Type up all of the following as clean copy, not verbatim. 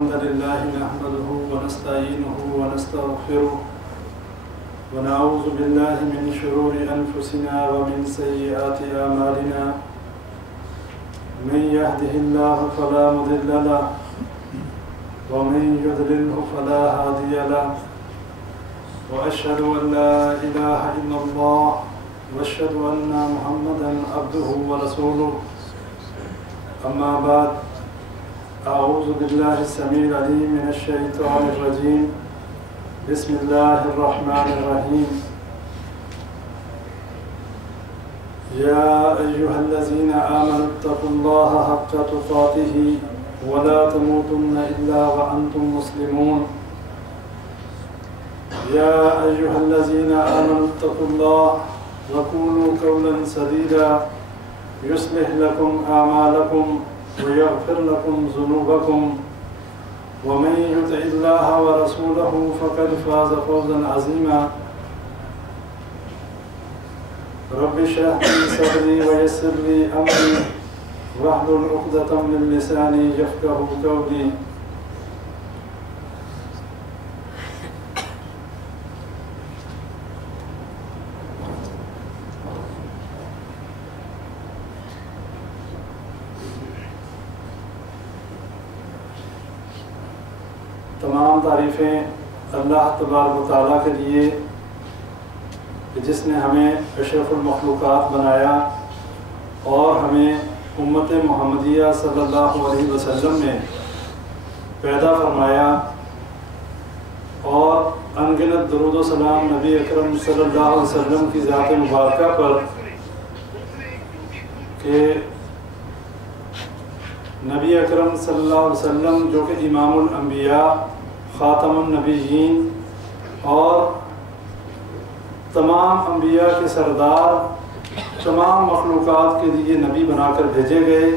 الحمد لله نحمده ونستعينه ونستغفره ونعوذ بالله من شرور أنفسنا ومن سيئات أعمالنا من يهده الله فلا مضل له ومن يضلله فلا هادي له وأشهد أن لا إله إلا الله وأشهد أن محمدا عبده ورسوله أما بعد أعوذ بالله السميع العليم من الشيطان الرجيم بسم الله الرحمن الرحيم يا أيها الذين آمنوا اتقوا الله حق تقاته ولا تموتن إلا وأنتم مسلمون يا أيها الذين آمنوا اتقوا الله وقولوا قولا سديدا يصلح لكم أعمالكم ويغفر لكم ذنوبكم ومن يطع الله ورسوله فقد فاز فوزا عظيما رب اشرح لي صدري ويسر لي أمري واحلل عقدة من لساني يفقهوا قولي تمام تعریفیں اللہ تبارک و تعالیٰ کے لیے کہ جس نے ہمیں اشرف المخلوقات بنایا اور ہمیں امت محمدیہ صلی اللہ علیہ وسلم میں پیدا فرمایا اور انگنت درود و سلام نبی اکرم صلی اللہ علیہ وسلم کی ذات مبارکہ پر کہ نبی اکرم صلی اللہ علیہ وسلم جو کہ امام الانبیاء خاتم النبیین اور تمام انبیاء کے سردار تمام مخلوقات کے لیے نبی بنا کر بھیجے گئے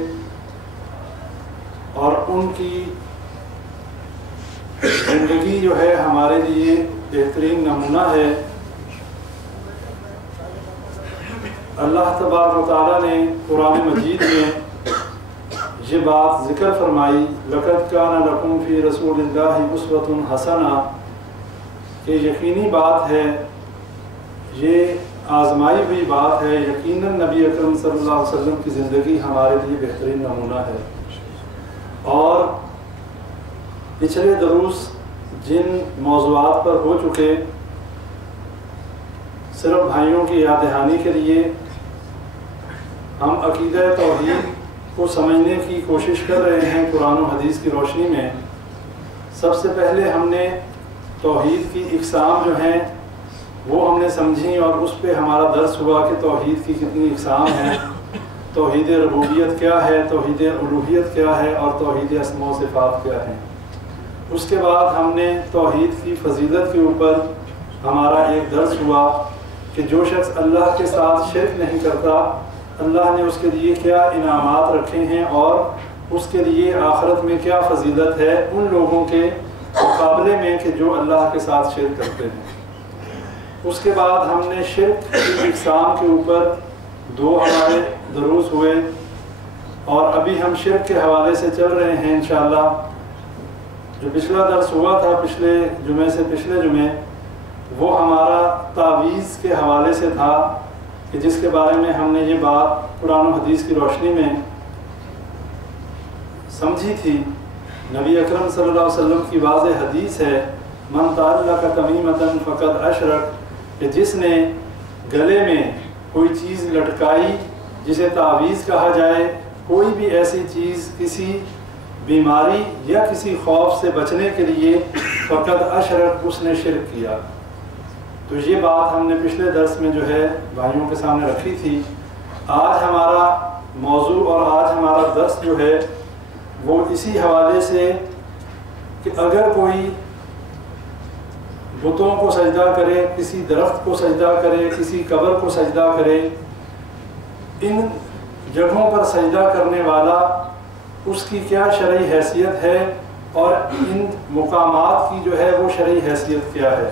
اور ان کی زندگی جو ہے ہمارے لیے بہترین نمونہ ہے۔ اللہ تبارک و تعالیٰ نے قرآن مجید میں یہ بات ذکر فرمائی لَقَدْ كَانَ لَكُمْ فِي رَسُولِ اللَّهِ أُسْوَةٌ حَسَنَةٌ کہ یقینی بات ہے، یہ آزمائی ہوئی بات ہے، یقیناً نبی اکرم صلی اللہ علیہ وسلم کی زندگی ہمارے لیے بہترین نمونہ ہے۔ اور پچھلے دروس جن موضوعات پر ہو چکے، صرف بھائیوں کی یاد دہانی کے لیے ہم عقیدہ توحید کو سمجھنے کی کوشش کر رہے ہیں قرآن و حدیث کی روشنی میں۔ سب سے پہلے ہم نے توحید کی اقسام جو ہیں وہ ہم نے سمجھی اور اس پہ ہمارا درس ہوا کہ توحید کی کتنی اقسام ہیں، توحید ربوبیت کیا ہے، توحید الوہیت کیا ہے اور توحید اسماء و صفات کیا ہے۔ اس کے بعد ہم نے توحید کی فضیلت کے اوپر ہمارا ایک درس ہوا کہ جو شخص اللہ کے ساتھ شرک نہیں کرتا اللہ نے اس کے لیے کیا انعامات رکھے ہیں اور اس کے لیے آخرت میں کیا فضیلت ہے ان لوگوں کے مقابلے میں کہ جو اللہ کے ساتھ شرک کرتے ہیں۔ اس کے بعد ہم نے شرک کی اقسام کے اوپر دو ہمارے دروس ہوئے اور ابھی ہم شرک کے حوالے سے چل رہے ہیں انشاءاللہ۔ جو پچھلا درس ہوا تھا پچھلے جمعے سے پچھلے جمعے وہ ہمارا تعویذ کے حوالے سے تھا کہ جس کے بارے میں ہم نے یہ بات قرآن و حدیث کی روشنی میں سمجھی تھی۔ نبی اکرم صلی اللہ علیہ وسلم کی واضح حدیث ہے من تعلق تمیمۃ فقد اشرک کہ جس نے گلے میں کوئی چیز لٹکائی جسے تعویذ کہا جائے، کوئی بھی ایسی چیز کسی بیماری یا کسی خوف سے بچنے کے لیے فقد اشرک اس نے شرک کیا۔ تو یہ بات ہم نے پچھلے درس میں جو ہے بھائیوں کے سامنے رکھی تھی۔ آج ہمارا موضوع اور آج ہمارا درس جو ہے وہ اسی حوالے سے کہ اگر کوئی بتوں کو سجدہ کرے، کسی درخت کو سجدہ کرے، کسی قبر کو سجدہ کرے، ان جگہوں پر سجدہ کرنے والا اس کی کیا شرعی حیثیت ہے اور ان مقامات کی جو ہے وہ شرعی حیثیت کیا ہے۔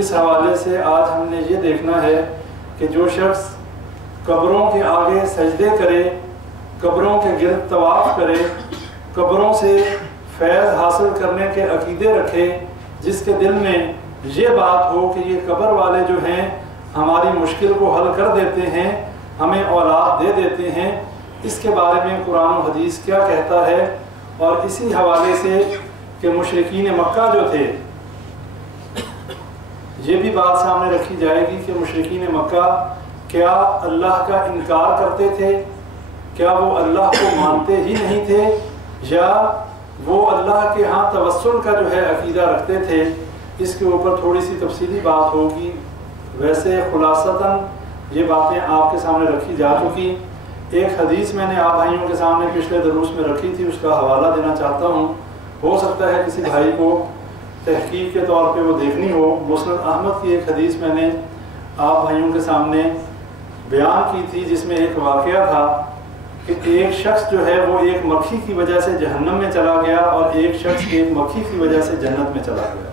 اس حوالے سے آج ہم نے یہ دیکھنا ہے کہ جو شخص قبروں کے آگے سجدے کرے، قبروں کے گرد طواف کرے، قبروں سے فیض حاصل کرنے کے عقیدے رکھے، جس کے دل میں یہ بات ہو کہ یہ قبر والے جو ہیں ہماری مشکل کو حل کر دیتے ہیں، ہمیں اولاد دے دیتے ہیں، اس کے بارے میں قرآن و حدیث کیا کہتا ہے۔ اور اسی حوالے سے کہ مشرکین مکہ جو تھے، یہ بھی بات سامنے رکھی جائے گی کہ مشرکین مکہ کیا اللہ کا انکار کرتے تھے؟ کیا وہ اللہ کو مانتے ہی نہیں تھے، یا وہ اللہ کے ہاں توسل کا جو ہے عقیدہ رکھتے تھے؟ اس کے اوپر تھوڑی سی تفصیلی بات ہوگی۔ ویسے خلاصتاً یہ باتیں آپ کے سامنے رکھی جا چکی۔ ایک حدیث میں نے آپ بھائیوں کے سامنے پچھلے دروس میں رکھی تھی، اس کا حوالہ دینا چاہتا ہوں، ہو سکتا ہے کسی بھائی کو تحقیق کے طور پہ وہ دیکھنی ہو۔ مسند احمد کی ایک حدیث میں نے آپ بھائیوں کے سامنے بیان کی تھی، جس میں ایک واقعہ تھا کہ ایک شخص جو ہے وہ ایک مکھی کی وجہ سے جہنم میں چلا گیا اور ایک شخص ایک مکھی کی وجہ سے جنت میں چلا گیا۔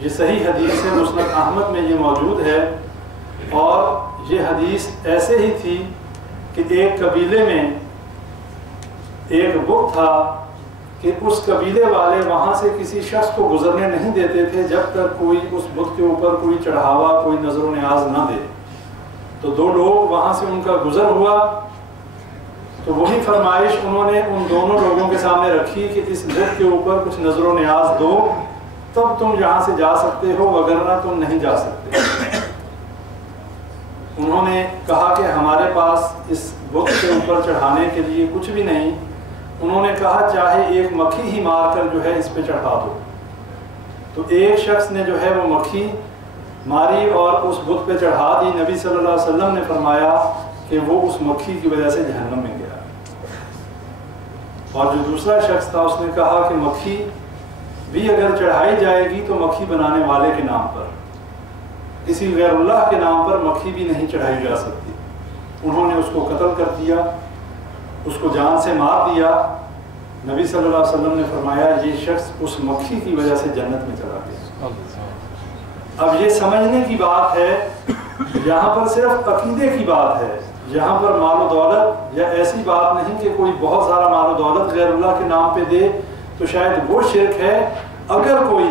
یہ صحیح حدیث ہے، مسند احمد میں یہ موجود ہے۔ اور یہ حدیث ایسے ہی تھی کہ ایک قبیلے میں ایک بت تھا کہ اس قبیلے والے وہاں سے کسی شخص کو گزرنے نہیں دیتے تھے جب تک کوئی اس بت کے اوپر کوئی چڑھاوا، کوئی نظر و نیاز نہ دے۔ تو دو لوگ وہاں سے ان کا گزر ہوا، تو وہی فرمائش انہوں نے ان دونوں لوگوں کے سامنے رکھی کہ اس بت کے اوپر کچھ نظر و نیاز دو، تب تم یہاں سے جا سکتے ہو، وگرنہ تم نہیں جا سکتے۔ انہوں نے کہا کہ ہمارے پاس اس بت کے اوپر چڑھانے کے لیے کچھ بھی نہیں۔ انہوں نے کہا چاہے ایک مکھی ہی مار کر جو ہے اس پہ چڑھا دو۔ تو ایک شخص نے جو ہے وہ مکھی ماری اور اس بت پہ چڑھا دی۔ نبی صلی اللہ علیہ وسلم نے فرمایا کہ وہ اس مکھی کی وجہ سے جہنم میں گیا۔ اور جو دوسرا شخص تھا اس نے کہا کہ مکھی بھی اگر چڑھائی جائے گی تو مکھی بنانے والے کے نام پر، کسی غیر اللہ کے نام پر مکھی بھی نہیں چڑھائی جا سکتی۔ انہوں نے اس کو قتل کر دیا، اس کو جان سے مار دیا۔ نبی صلی اللہ علیہ وسلم نے فرمایا یہ شخص اس مکھی کی وجہ سے جنت میں چلا گیا۔ اب یہ سمجھنے کی بات ہے، یہاں پر صرف عقیدے کی بات ہے، یہاں پر مال و دولت یا ایسی بات نہیں کہ کوئی بہت سارا مال و دولت غیر اللہ کے نام پہ دے تو شاید وہ شرک ہے۔ اگر کوئی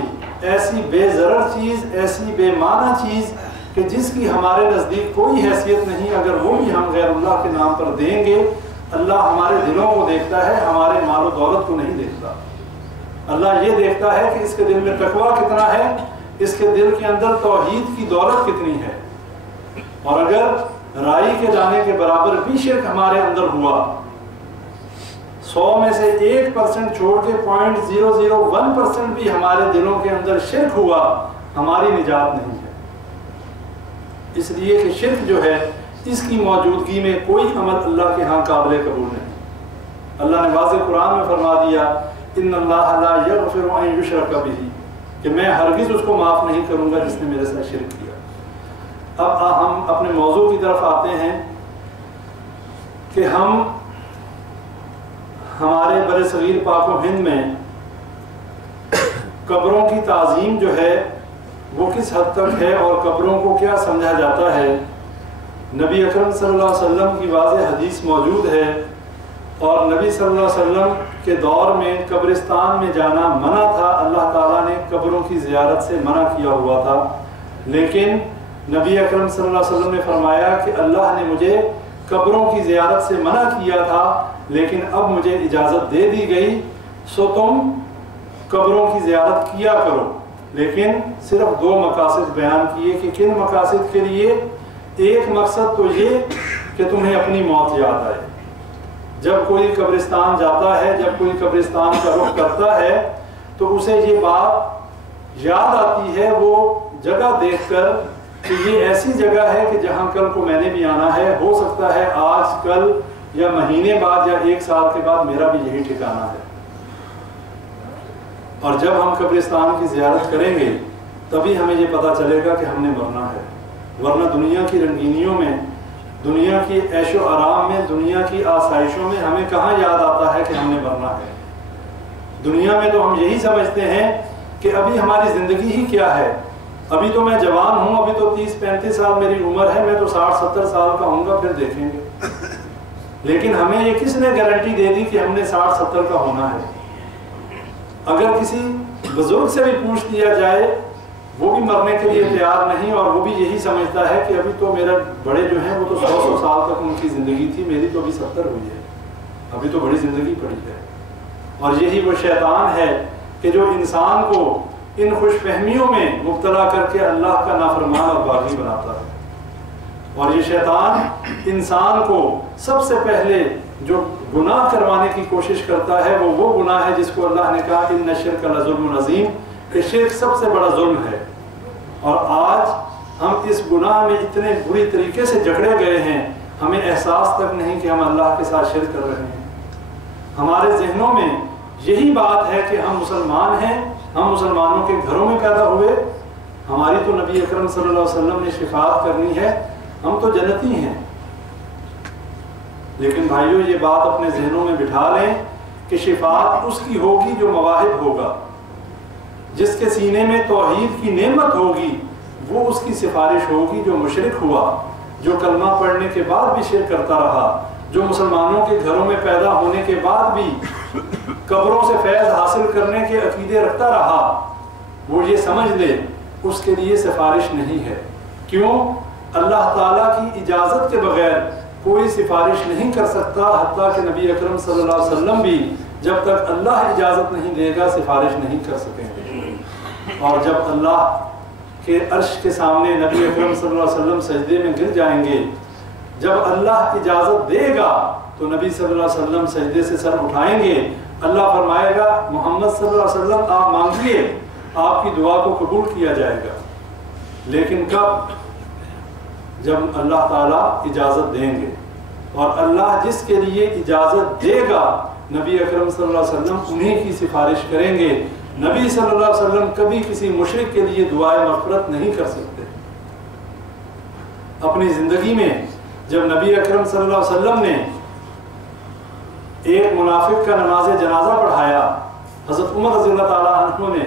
ایسی بے ضرر چیز، ایسی بے معنی چیز کہ جس کی ہمارے نزدیک کوئی حیثیت نہیں، اگر وہ بھی ہم غیر اللہ کے نام پر دیں گے، اللہ ہمارے دلوں کو دیکھتا ہے، ہمارے مال و دولت کو نہیں دیکھتا۔ اللہ یہ دیکھتا ہے کہ اس کے دل میں تقویٰ کتنا ہے، اس کے دل کے اندر توحید کی دولت کتنی ہے۔ اور اگر رائی کے دانے کے برابر بھی شرک ہمارے اندر ہوا، 100 میں سے 1% چھوڑ کے 0.001% بھی ہمارے دلوں کے اندر شرک ہوا، ہماری نجات نہیں ہے۔ اس لیے کہ شرک جو ہے اس کی موجودگی میں کوئی عمل اللہ کے ہاں قابل قبول نہیں۔ اللہ نے واضح قرآن میں فرما دیا ان اللہ لا یغفر ان یشرک بہ، کہ میں ہرگز اس کو معاف نہیں کروں گا جس نے میرے ساتھ شرک کیا۔ اب ہم اپنے موضوع کی طرف آتے ہیں کہ ہمارے بر صغیر پاک و ہند میں قبروں کی تعظیم جو ہے وہ کس حد تک ہے اور قبروں کو کیا سمجھا جاتا ہے۔ نبی اکرم صلی اللہ علیہ وسلم کی واضح حدیث موجود ہے، اور نبی صلی اللہ علیہ وسلم کے دور میں قبرستان میں جانا منع تھا، اللہ تعالیٰ نے قبروں کی زیارت سے منع کیا ہوا تھا۔ لیکن نبی اکرم صلی اللہ علیہ وسلم نے فرمایا کہ اللہ نے مجھے قبروں کی زیارت سے منع کیا تھا، لیکن اب مجھے اجازت دے دی گئی، سو تم قبروں کی زیارت کیا کرو۔ لیکن صرف 2 مقاصد بیان کیے کہ کن مقاصد کے لیے۔ ایک مقصد تو یہ کہ تمہیں اپنی موت یاد آئے۔ جب کوئی قبرستان جاتا ہے، جب کوئی قبرستان کا رخ کرتا ہے تو اسے یہ بات یاد آتی ہے وہ جگہ دیکھ کر کہ یہ ایسی جگہ ہے کہ جہاں کل کو میں نے بھی آنا ہے، ہو سکتا ہے آج کل یا مہینے بعد یا 1 سال کے بعد میرا بھی یہی ٹھکانہ ہے۔ اور جب ہم قبرستان کی زیارت کریں گے تبھی ہمیں یہ پتہ چلے گا کہ ہم نے مرنا ہے، ورنہ دنیا کی رنگینیوں میں، دنیا کی عیش و آرام میں، دنیا کی آسائشوں میں ہمیں کہاں یاد آتا ہے کہ ہم نے مرنا ہے۔ دنیا میں تو ہم یہی سمجھتے ہیں کہ ابھی ہماری زندگی ہی کیا ہے، ابھی تو میں جوان ہوں، ابھی تو 30-35 سال میری عمر ہے، میں تو 60-70 سال کا ہوں گا، پھر دیکھیں گے۔ لیکن ہمیں یہ کس نے گارنٹی دے دی کہ ہم نے 60-70 کا ہونا ہے؟ اگر کسی بزرگ سے بھی پوچھ لیا جائے وہ بھی مرنے کے لیے تیار نہیں، اور وہ بھی یہی سمجھتا ہے کہ ابھی تو میرا بڑے جو ہیں وہ تو 100 سال تک ان کی زندگی تھی، میری تو ابھی 70 ہوئی ہے، ابھی تو بڑی زندگی پڑی ہے۔ اور یہی وہ شیطان ہے کہ جو انسان کو ان خوش فہمیوں میں مبتلا کر کے اللہ کا نافرمان اور باغی بناتا ہے۔ اور یہ شیطان انسان کو سب سے پہلے جو گناہ کروانے کی کوشش کرتا ہے وہ گناہ ہے جس کو اللہ نے کہا ان الشرک لظلم عظیم، کہ شرک سب سے بڑا ظلم ہے۔ اور آج ہم اس گناہ میں اتنے بری طریقے سے جکڑے گئے ہیں، ہمیں احساس تک نہیں کہ ہم اللہ کے ساتھ شرک کر رہے ہیں۔ ہمارے ذہنوں میں یہی بات ہے کہ ہم مسلمان ہیں، ہم مسلمانوں کے گھروں میں پیدا ہوئے، ہماری تو نبی اکرم صلی اللہ علیہ وسلم نے شفاعت کرنی ہے، ہم تو جنتی ہیں۔ لیکن بھائیو یہ بات اپنے ذہنوں میں بٹھا لیں کہ شفاعت اس کی ہوگی جو مواہب ہوگا، جس کے سینے میں توحید کی نعمت ہوگی، وہ اس کی سفارش ہوگی۔ جو مشرک ہوا، جو کلمہ پڑھنے کے بعد بھی شرک کرتا رہا، جو مسلمانوں کے گھروں میں پیدا ہونے کے بعد بھی قبروں سے فیض حاصل کرنے کے عقیدے رکھتا رہا، وہ یہ سمجھ لے اس کے لیے سفارش نہیں ہے۔ کیوں؟ اللہ تعالیٰ کی اجازت کے بغیر کوئی سفارش نہیں کر سکتا، حتیٰ کہ نبی اکرم صلی اللہ علیہ وسلم بھی جب تک اللہ اجازت نہیں دے گا سفارش نہیں کر سکیں گے۔ اور جب اللہ کے عرش کے سامنے نبی اکرم صلی اللہ علیہ وسلم سجدے میں گر جائیں گے، جب اللہ اجازت دے گا تو نبی صلی اللہ علیہ وسلم سجدے سے سر اٹھائیں گے، اللہ فرمائے گا محمد صلی اللہ علیہ وسلم آپ مانگیے، آپ کی دعا کو قبول کیا جائے گا۔ لیکن کب؟ جب اللہ تعالیٰ اجازت دیں گے، اور اللہ جس کے لیے اجازت دے گا نبی اکرم صلی اللہ علیہ وسلم انہیں کی سفارش کریں گے۔ نبی صلی اللہ علیہ وسلم کبھی کسی مشرک کے لیے دعائے مغفرت نہیں کر سکتے۔ اپنی زندگی میں جب نبی اکرم صلی اللہ علیہ وسلم نے ایک منافق کا نماز جنازہ پڑھایا، حضرت عمر رضی اللہ تعالیٰ عنہ نے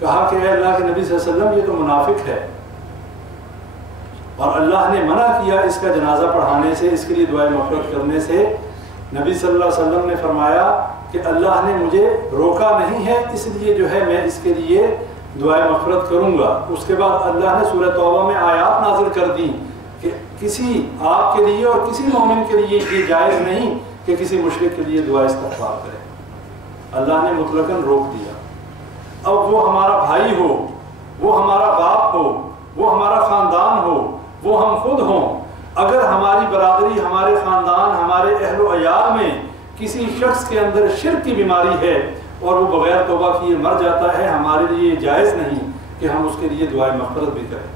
کہا کہ اے اللہ کے نبی صلی اللہ علیہ وسلم یہ تو منافق ہے، اور اللہ نے منع کیا اس کا جنازہ پڑھانے سے، اس کے لیے دعائے مغفرت کرنے سے۔ نبی صلی اللہ علیہ وسلم نے فرمایا کہ اللہ نے مجھے روکا نہیں ہے، اس لیے جو ہے میں اس کے لیے دعائے مغفرت کروں گا۔ اس کے بعد اللہ نے سورہ توبہ میں آیات نازل کر دی کہ کسی آپ کے لیے اور کسی مومن کے لیے یہ جائز نہیں کہ کسی مشرک کے لیے دعا استغفار کرے۔ اللہ نے مطلقاً روک دیا۔ اب وہ ہمارا بھائی ہو، وہ ہمارا باپ ہو، وہ ہمارا خاندان ہو، وہ ہم خود ہوں، اگر ہماری برادری، ہمارے خاندان، ہمارے اہل و عیال میں کسی شخص کے اندر شرک کی بیماری ہے اور وہ بغیر توبہ کیے مر جاتا ہے، ہمارے لیے جائز نہیں کہ ہم اس کے لیے دعائے مغفرت بھی کریں۔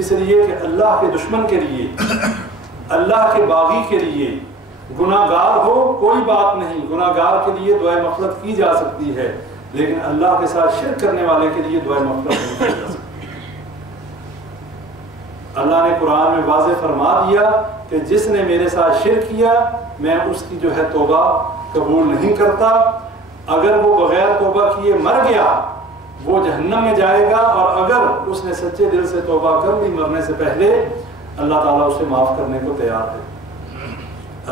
اس لیے کہ اللہ کے دشمن کے لیے، اللہ کے باغی کے لیے، گناہ گار ہو کوئی بات نہیں، گناہ گار کے لیے دعائے مغفرت کی جا سکتی ہے، لیکن اللہ کے ساتھ شرک کرنے والے کے لیے دعائے مغفرت نہیں کی جا سکتی۔ اللہ نے قرآن میں واضح فرما دیا کہ جس نے میرے ساتھ شرک کیا میں اس کی جو ہے توبہ قبول نہیں کرتا۔ اگر وہ بغیر توبہ کیے مر گیا وہ جہنم میں جائے گا، اور اگر اس نے سچے دل سے توبہ کر لی مرنے سے پہلے، اللہ تعالیٰ اسے معاف کرنے کو تیار ہے۔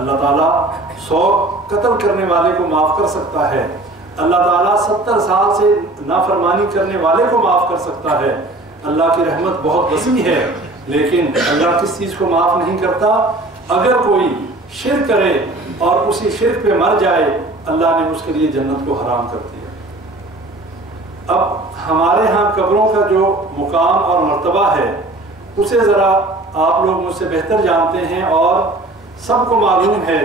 اللہ تعالیٰ 100 قتل کرنے والے کو معاف کر سکتا ہے، اللہ تعالیٰ 70 سال سے نافرمانی کرنے والے کو معاف کر سکتا ہے۔ اللہ کی رحمت بہت وسیع ہے، لیکن اللہ کس چیز کو معاف نہیں کرتا؟ اگر کوئی شرک کرے اور اسی شرک پہ مر جائے، اللہ نے اس کے لیے جنت کو حرام کر دیا۔ اب ہمارے ہاں قبروں کا جو مقام اور مرتبہ ہے اسے ذرا آپ لوگ مجھ سے بہتر جانتے ہیں، اور سب کو معلوم ہے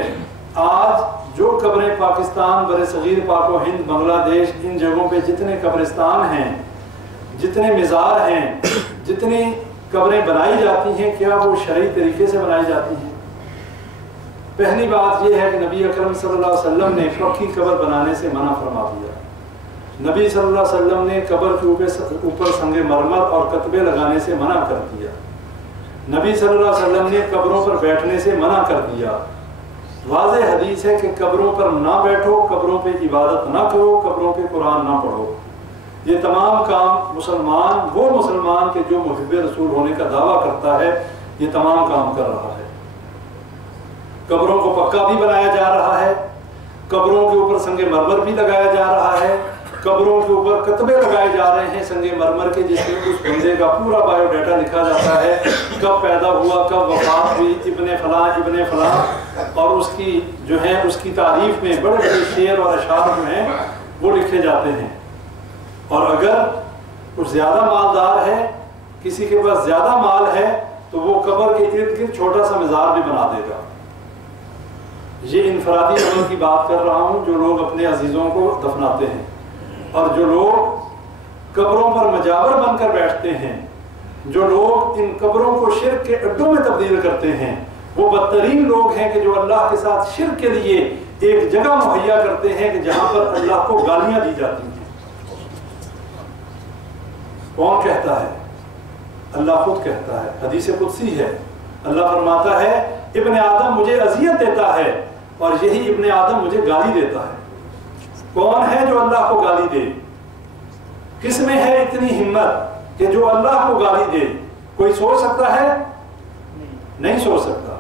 آج جو قبریں پاکستان، بر صغیر، پاک و ہند، بنگلہ دیش، ان جگہوں پہ جتنے قبرستان ہیں، جتنے مزار ہیں، جتنی قبریں بنائی جاتی ہیں، کیا وہ شرعی طریقے سے بنائی جاتی ہیں؟ پہلی بات یہ ہے کہ نبی اکرم صلی اللہ علیہ وسلم نے پکی قبر بنانے سے منع فرما دیا۔ نبی صلی اللہ علیہ وسلم نے قبر کے اوپر سنگ مرمر اور کتبے لگانے سے منع کر دیا۔ نبی صلی اللہ علیہ وسلم نے قبروں پر بیٹھنے سے منع کر دیا۔ واضح حدیث ہے کہ قبروں پر نہ بیٹھو، قبروں پہ عبادت نہ کرو، قبروں پہ قرآن نہ پڑھو۔ یہ تمام کام مسلمان، وہ مسلمان کے جو محب رسول ہونے کا دعویٰ کرتا ہے، یہ تمام کام کر رہا ہے۔ قبروں کو پکا بھی بنایا جا رہا ہے، قبروں کے اوپر سنگ مرمر بھی لگایا جا رہا ہے، قبروں کے اوپر کتبے لگائے جا رہے ہیں سنگ مرمر کے، جس میں اس بندے کا پورا بایو ڈیٹا لکھا جاتا ہے، کب پیدا ہوا، کب وفات ہوئی، ابن فلاں ابن فلاں، اور اس کی جو ہے اس کی تعریف میں بڑے بڑے شعر اور اشعار جو ہیں وہ لکھے جاتے ہیں۔ اور اگر کچھ زیادہ مالدار ہے، کسی کے پاس زیادہ مال ہے، تو وہ قبر کے ارد گرد چھوٹا سا مزار بھی بنا دے گا۔ یہ انفرادی عمل کی بات کر رہا ہوں، جو لوگ اپنے عزیزوں کو دفناتے ہیں، اور جو لوگ قبروں پر مجاور بن کر بیٹھتے ہیں، جو لوگ ان قبروں کو شرک کے اڈوں میں تبدیل کرتے ہیں، وہ بدترین لوگ ہیں کہ جو اللہ کے ساتھ شرک کے لیے ایک جگہ مہیا کرتے ہیں کہ جہاں پر اللہ کو گالیاں دی جاتی ہیں۔ کون کہتا ہے؟ اللہ خود کہتا ہے، حدیث قدسی ہے، اللہ فرماتا ہے ابن آدم مجھے اذیت دیتا ہے اور یہی ابن آدم مجھے گالی دیتا ہے۔ کون ہے جو اللہ کو گالی دے؟ کس میں ہے اتنی ہمت کہ جو اللہ کو گالی دے؟ کوئی سوچ سکتا ہے؟ نہیں سوچ سکتا،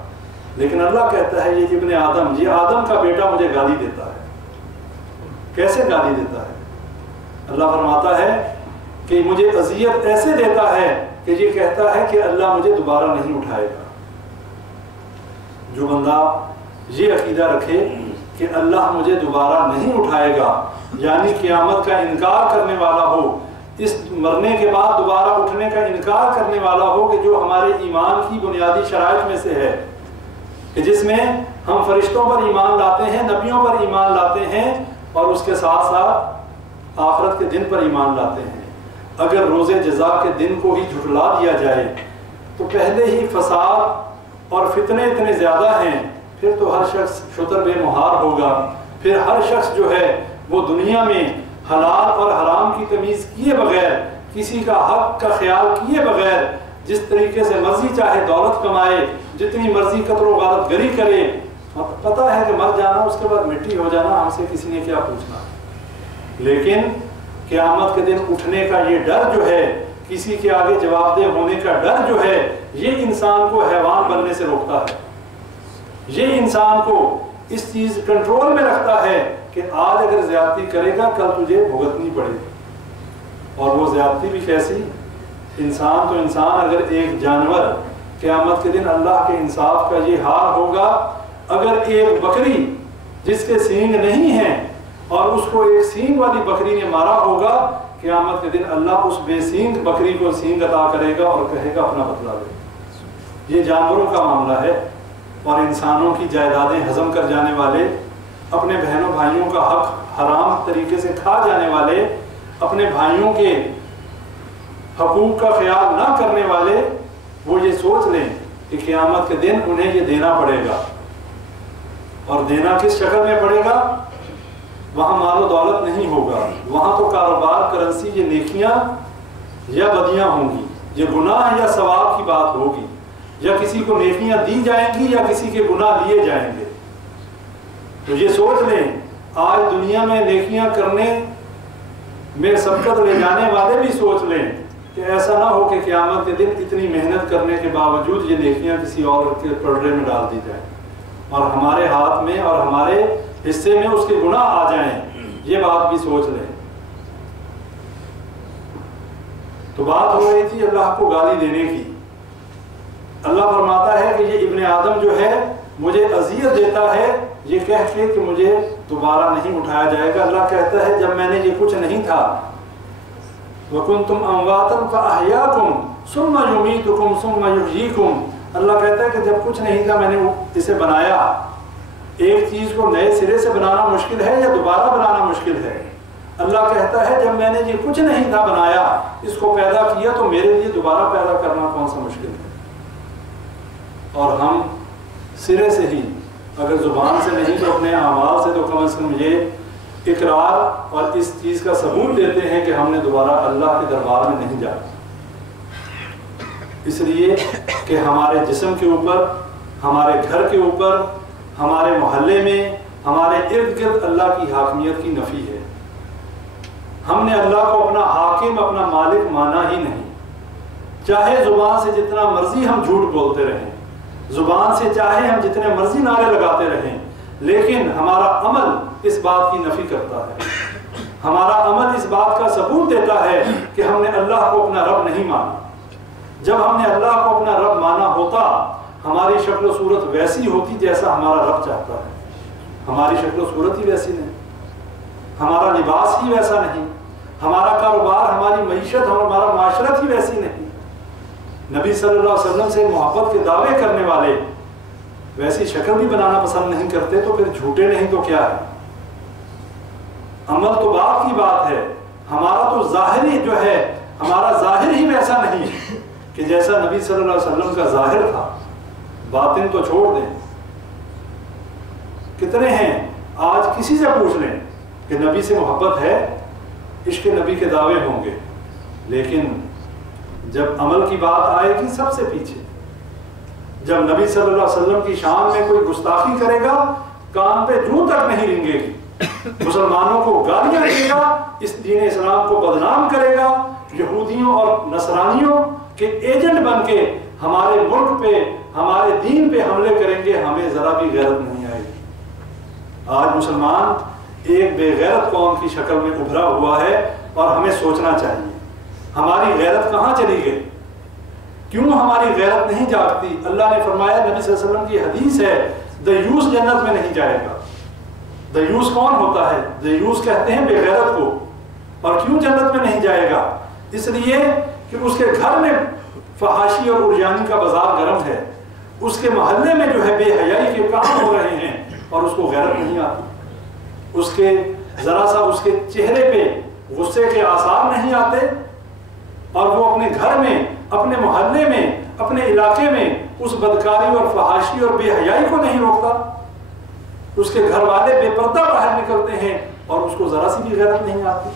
لیکن اللہ کہتا ہے یہ ابن آدم، یہ آدم کا بیٹا مجھے گالی دیتا ہے۔ کیسے گالی دیتا ہے؟ اللہ فرماتا ہے کہ مجھے اذیت ایسے دیتا ہے کہ یہ کہتا ہے کہ اللہ مجھے دوبارہ نہیں اٹھائے گا۔ جو بندہ یہ عقیدہ رکھے کہ اللہ مجھے دوبارہ نہیں اٹھائے گا، یعنی قیامت کا انکار کرنے والا ہو، اس مرنے کے بعد دوبارہ اٹھنے کا انکار کرنے والا ہو، کہ جو ہمارے ایمان کی بنیادی شرائط میں سے ہے، کہ جس میں ہم فرشتوں پر ایمان لاتے ہیں، نبیوں پر ایمان لاتے ہیں، اور اس کے ساتھ ساتھ آخرت کے دن پر ایمان لاتے ہیں۔ اگر روز جزا کے دن کو ہی جھٹلا دیا جائے تو پہلے ہی فساد اور فتنے اتنے زیادہ ہیں، پھر تو ہر شخص شتر بے مہار ہوگا، پھر ہر شخص جو ہے وہ دنیا میں حلال اور حرام کی تمیز کیے بغیر، کسی کا حق کا خیال کیے بغیر، جس طریقے سے مرضی چاہے دولت کمائے، جتنی مرضی قتل و غارت گری کرے، پتہ ہے کہ مر جانا، اس کے بعد مٹی ہو جانا، ہم سے کسی نے کیا پوچھنا۔ لیکن قیامت کے دن اٹھنے کا یہ ڈر جو ہے، کسی کے آگے جواب دہ ہونے کا ڈر جو ہے، یہ انسان کو حیوان بننے سے روکتا ہے۔ یہ انسان کو اس چیز کنٹرول میں رکھتا ہے کہ آج اگر زیادتی کرے گا کل تجھے بھگتنی پڑے گی۔ اور وہ زیادتی بھی کیسی؟ انسان تو انسان، اگر ایک جانور، قیامت کے دن اللہ کے انصاف کا یہ حال ہوگا، اگر ایک بکری جس کے سینگ نہیں ہیں اور اس کو ایک سینگ والی بکری نے مارا ہوگا، قیامت کے دن اللہ اس بے سینگ بکری کو سینگ عطا کرے گا اور کہے گا اپنا بدلہ لے۔ یہ جانوروں کا معاملہ ہے۔ اور انسانوں کی جائیدادیں ہضم کر جانے والے، اپنے بہنوں بھائیوں کا حق حرام طریقے سے کھا جانے والے، اپنے بھائیوں کے حقوق کا خیال نہ کرنے والے، وہ یہ سوچ لیں کہ قیامت کے دن انہیں یہ دینا پڑے گا۔ اور دینا کس شکل میں پڑے گا؟ وہاں مال و دولت نہیں ہوگا، وہاں تو کاروبار، کرنسی، یہ نیکیاں یا بدیاں ہوں گی، یہ گناہ یا ثواب کی بات ہوگی، یا کسی کو نیکیاں دی جائیں گی یا کسی کے گناہ لیے جائیں گے۔ تو یہ سوچ لیں، آج دنیا میں نیکیاں کرنے میں سبقت لے جانے والے بھی سوچ لیں کہ ایسا نہ ہو کہ قیامت کے دن اتنی محنت کرنے کے باوجود یہ نیکیاں کسی اور کے پلڑے میں ڈال دی جائیں اور ہمارے ہاتھ میں اور ہمارے حصے میں اس کے گناہ آ جائیں۔ یہ بات بھی سوچ لیں۔ تو بات ہو رہی تھی اللہ کو گالی دینے کی۔ اللہ فرماتا ہے کہ یہ ابن آدم جو ہے مجھے اذیت دیتا ہے، یہ کہہ کے کہ مجھے دوبارہ نہیں اٹھایا جائے گا۔ اللہ کہتا ہے جب میں نے یہ کچھ نہیں تھا، وَكُنْتُمْ أَمْوَاتًا فَأَحْيَاكُمْ ثُمَّ يُمِيتُكُمْ ثُمَّ يُحْيِيكُمْ، اللہ کہتا ہے کہ جب کچھ نہیں تھا میں نے اسے بنایا۔ ایک چیز کو نئے سرے سے بنانا مشکل ہے یا دوبارہ بنانا مشکل ہے؟ اللہ کہتا ہے جب میں نے یہ کچھ نہیں تھا بنایا، اس کو پیدا کیا، تو میرے لیے دوبارہ پیدا کرنا کون سا مشکل ہے؟ اور ہم سرے سے ہی، اگر زبان سے نہیں تو اپنے اعمال سے تو کم از کم یہ اقرار اور اس چیز کا ثبوت دیتے ہیں کہ ہم نے دوبارہ اللہ کے دربار میں نہیں جانا، اس لیے کہ ہمارے جسم کے اوپر، ہمارے گھر کے اوپر، ہمارے محلے میں، ہمارے ارد گرد اللہ کی حاکمیت کی نفی ہے۔ ہم نے اللہ کو اپنا حاکم، اپنا مالک مانا ہی نہیں۔ چاہے زبان سے جتنا مرضی ہم جھوٹ بولتے رہیں، زبان سے چاہے ہم جتنے مرضی نعرے لگاتے رہیں، لیکن ہمارا عمل اس بات کی نفی کرتا ہے۔ ہمارا عمل اس بات کا ثبوت دیتا ہے کہ ہم نے اللہ کو اپنا رب نہیں مانا۔ جب ہم نے اللہ کو اپنا رب مانا ہوتا، ہماری شکل و صورت ویسی ہوتی جیسا ہمارا رب چاہتا ہے۔ ہماری شکل و صورت ہی ویسی نہیں، ہمارا لباس ہی ویسا نہیں، ہمارا کاروبار، ہماری معیشت، ہمارا معاشرت ہی ویسی نہیں۔ نبی صلی اللہ علیہ وسلم سے محبت کے دعوے کرنے والے ویسی شکل بھی بنانا پسند نہیں کرتے، تو پھر جھوٹے نہیں تو کیا ہے؟ عمل تو بات کی بات ہے، ہمارا تو ظاہری جو ہے، ہمارا ظاہر ہی ویسا نہیں کہ جیسا نبی صلی اللہ علیہ وسلم کا ظاہر تھا۔ باطن تو چھوڑ دیں، کتنے ہیں آج کسی سے پوچھ لیں کہ نبی سے محبت ہے، عشق نبی کے دعوے ہوں گے، لیکن جب عمل کی بات آئے گی سب سے پیچھے۔ جب نبی صلی اللہ علیہ وسلم کی شان میں کوئی گستاخی کرے گا، کان پہ جوں تک نہیں رنگے گی، مسلمانوں کو گالیاں دے گا، اس دین اسلام کو بدنام کرے گا، یہودیوں اور نصرانیوں کے ایجنٹ بن کے ہمارے ملک پہ، ہمارے دین پہ حملے کریں گے، ہمیں ذرا بھی غیرت نہیں آئے گی۔ آج مسلمان ایک بے غیرت قوم کی شکل میں ابھرا ہوا ہے، اور ہمیں سوچنا چاہیے ہماری غیرت کہاں چلی گئی، کیوں ہماری غیرت نہیں جاگتی؟ اللہ نے فرمایا، نبی صلی اللہ علیہ وسلم کی حدیث ہے، دیوس جنت میں نہیں جائے گا۔ دیوس کون ہوتا ہے؟ دیوس کہتے ہیں بے غیرت کو۔ اور کیوں جنت میں نہیں جائے گا؟ اس لیے کہ اس کے گھر میں فحاشی اور عریانی کا بازار گرم ہے، اس کے محلے میں جو ہے بے حیائی کے کام ہو رہے ہیں، اور اس کو غیرت نہیں آتی، اس کے ذرا سا اس کے چہرے پہ غصے کے آثار نہیں آتے، اور وہ اپنے گھر میں، اپنے محلے میں، اپنے علاقے میں اس بدکاری اور فحاشی اور بے حیائی کو نہیں روکتا۔ اس کے گھر والے بے پردہ باہر نکلتے ہیں اور اس کو ذرا سی بھی غیرت نہیں آتی۔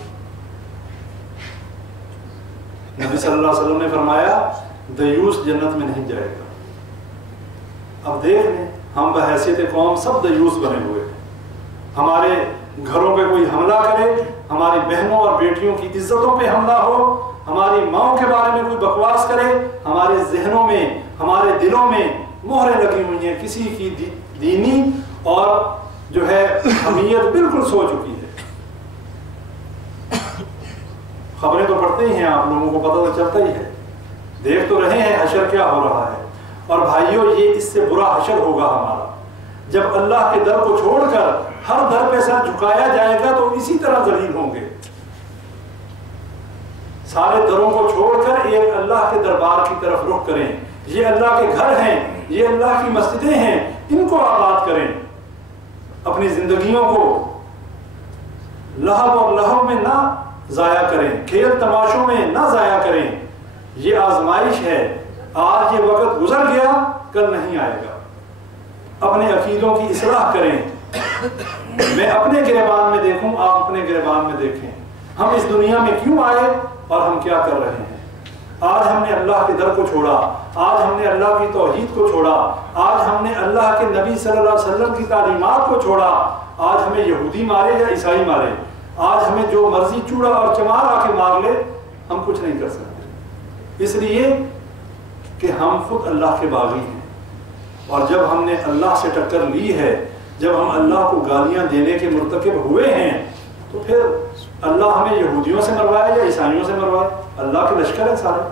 نبی صلی اللہ علیہ وسلم نے فرمایا، دیوس جنت میں نہیں جائے گا۔ اب دیکھ لیں، ہم بحیثیت قوم سب دیوس بنے ہوئے ہیں۔ ہمارے گھروں پہ کوئی حملہ کرے، ہماری بہنوں اور بیٹیوں کی عزتوں پہ حملہ ہو، ہماری ماؤں کے بارے میں کوئی بکواس کرے، ہمارے ذہنوں میں، ہمارے دلوں میں مہریں لگی ہوئی ہیں، کسی کی دینی اور جو ہے حمیت بالکل سو چکی ہے۔ خبریں تو پڑھتے ہی ہیں، آپ لوگوں کو پتہ تو چلتا ہی ہے، دیکھ تو رہے ہیں حشر کیا ہو رہا ہے۔ اور بھائیوں، یہ اس سے برا حشر ہوگا ہمارا، جب اللہ کے در کو چھوڑ کر ہر در پہ سر جھکایا جائے گا تو اسی طرح ذلیل ہوں گے۔ سارے دروں کو چھوڑ کر ایک اللہ کے دربار کی طرف رخ کریں۔ یہ اللہ کے گھر ہیں، یہ اللہ کی مسجدیں ہیں، ان کو آباد کریں، اپنی زندگیوں کو لہو اور لہو میں نہ ضائع کریں، کھیل تماشوں میں نہ ضائع کریں۔ یہ آزمائش ہے، آج یہ وقت گزر گیا، کل نہیں آئے گا۔ اپنے عقیدوں کی اصلاح کریں۔ میں اپنے گریبان میں دیکھوں، آپ اپنے گریبان میں دیکھیں، ہم اس دنیا میں کیوں آئے اور ہم کیا کر رہے ہیں۔ آج ہم نے اللہ کے در کو چھوڑا، آج ہم نے اللہ کی توحید کو چھوڑا، آج ہم نے اللہ کے نبی صلی اللہ علیہ وسلم کی تعلیمات کو چھوڑا، آج ہمیں یہودی مارے یا عیسائی مارے، آج ہمیں جو مرضی چوڑا اور چمار آ کے مار لے، ہم کچھ نہیں کر سکتے، اس لیے کہ ہم خود اللہ کے باغی ہیں۔ اور جب ہم نے اللہ سے ٹکر لی ہے، جب ہم اللہ کو گالیاں دینے کے مرتکب ہوئے ہیں، تو پھر اللہ ہمیں یہودیوں سے مروائے یا عیسائیوں سے مروائے؟ اللہ کے لشکر ہیں سارے۔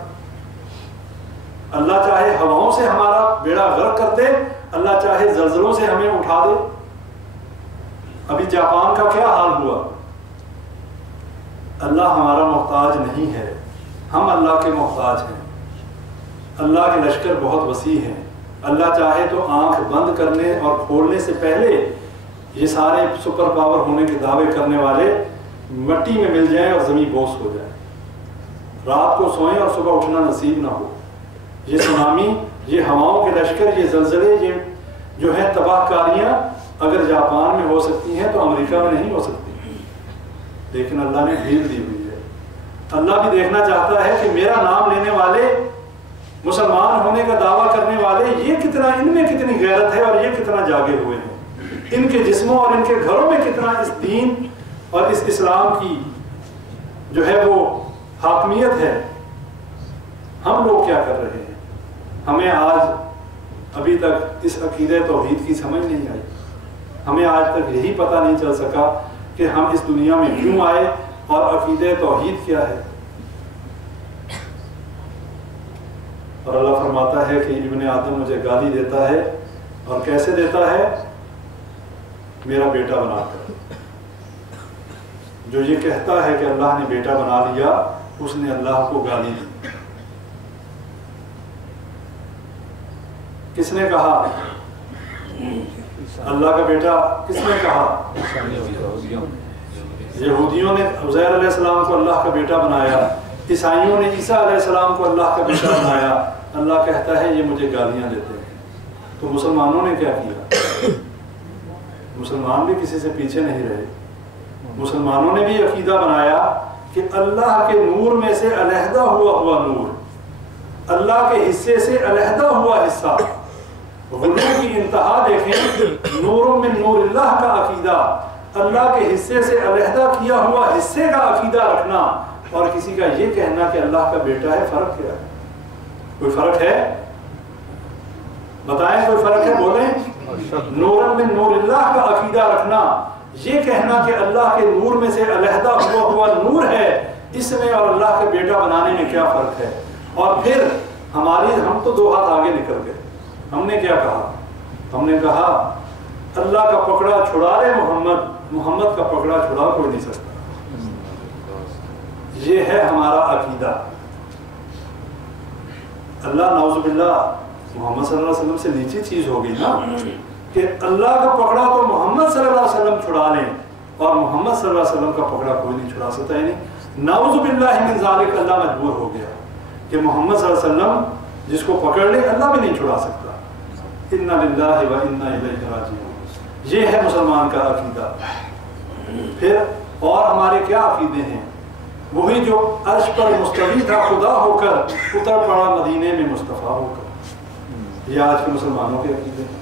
اللہ چاہے ہواؤں سے ہمارا بیڑا غرق کر دے، اللہ چاہے زلزلوں سے ہمیں اٹھا دے۔ ابھی جاپان کا کیا حال ہوا؟ اللہ ہمارا محتاج نہیں ہے، ہم اللہ کے محتاج ہیں۔ اللہ کے لشکر بہت وسیع ہیں، اللہ چاہے تو آنکھ بند کرنے اور کھولنے سے پہلے یہ سارے سپر پاور ہونے کے دعوے کرنے والے مٹی میں مل جائیں اور زمین بوس ہو جائے، رات کو سوئیں اور صبح اٹھنا نصیب نہ ہو۔ یہ سونامی، یہ ہواؤں کے لشکر، یہ زلزلے، یہ جو ہے تباہ کاریاں اگر جاپان میں ہو سکتی ہیں تو امریکہ میں نہیں ہو سکتی۔ لیکن اللہ نے ڈھیل دی ہوئی ہے۔ اللہ بھی دیکھنا چاہتا ہے کہ میرا نام لینے والے، مسلمان ہونے کا دعویٰ کرنے والے، یہ کتنا، ان میں کتنی غیرت ہے اور یہ کتنا جاگے ہوئے ہیں، ان کے جسموں اور ان کے گھروں میں کتنا اس دین اور اس اسلام کی جو ہے وہ حاکمیت ہے۔ ہم لوگ کیا کر رہے ہیں؟ ہمیں آج ابھی تک اس عقیدہ توحید کی سمجھ نہیں آئی، ہمیں آج تک یہی پتہ نہیں چل سکا کہ ہم اس دنیا میں کیوں آئے اور عقیدہ توحید کیا ہے۔ اور اللہ فرماتا ہے کہ ابن آدم مجھے گالی دیتا ہے، اور کیسے دیتا ہے؟ میرا بیٹا بنا کر۔ جو یہ کہتا ہے کہ اللہ نے بیٹا بنا لیا، اس نے اللہ کو گالی دی۔ کس نے کہا اللہ کا بیٹا؟ کس نے کہا؟ یہودیوں نے عزیر علیہ السلام کو اللہ کا بیٹا بنایا، عیسائیوں نے عیسیٰ علیہ السلام کو اللہ کا بیٹا بنایا۔ اللہ کہتا ہے یہ مجھے گالیاں دیتے ہیں۔ تو مسلمانوں نے کیا کیا؟ مسلمان بھی کسی سے پیچھے نہیں رہے۔ مسلمانوں نے بھی عقیدہ بنایا کہ اللہ کے نور میں سے علیحدہ ہوا نور، اللہ کے حصے سے علیحدہ ہوا حصہ، غلو کی انتہا دیکھیں۔ نور من نور اللہ کا عقیدہ، اللہ کے حصے سے علیحدہ کیا ہوا حصے کا عقیدہ رکھنا، اور کسی کا یہ کہنا کہ اللہ کا بیٹا ہے، فرق کیا ہے؟ کوئی فرق ہے؟ بتائیں کوئی فرق ہے؟ بولیں۔ نور من نور اللہ کا عقیدہ رکھنا، یہ کہنا کہ اللہ کے نور میں سے علیحدہ ہوا نور ہے، اس میں اور اللہ کا بیٹا بنانے میں کیا فرق ہے؟ اور پھر ہم تو 2 ہاتھ آگے نکل گئے۔ ہم نے کیا کہا؟ ہم نے کہا اللہ کا پکڑا چھڑا لے محمد کا پکڑا چھڑا کوئی نہیں سکتا۔ یہ ہے ہمارا عقیدہ۔ اللہ نعوذ باللہ محمد صلی اللہ علیہ وسلم سے نیچی چیز ہوگی نا، کہ اللہ کا پکڑا تو محمد صلی اللہ علیہ وسلم چھڑا لیں، اور محمد صلی اللہ علیہ وسلم کا پکڑا کوئی نہیں چھڑا سکتا۔ یعنی نعوذ باللہ من ذالک، اللہ مجبور ہو گیا کہ محمد صلی اللہ علیہ وسلم جس کو پکڑ لے اللہ بھی نہیں چھڑا سکتا۔ انا للہ و انا الیہ راجعون، یہ ہے مسلمان کا عقیدہ۔ پھر اور ہمارے کیا عقیدے ہیں؟ وہی جو عرش پر مستوی تھا خدا ہو کر، اتر پڑا مدینے میں مصطفیٰ ہو کر۔ یہ آج کے مسلمانوں کے عقیدے ہیں۔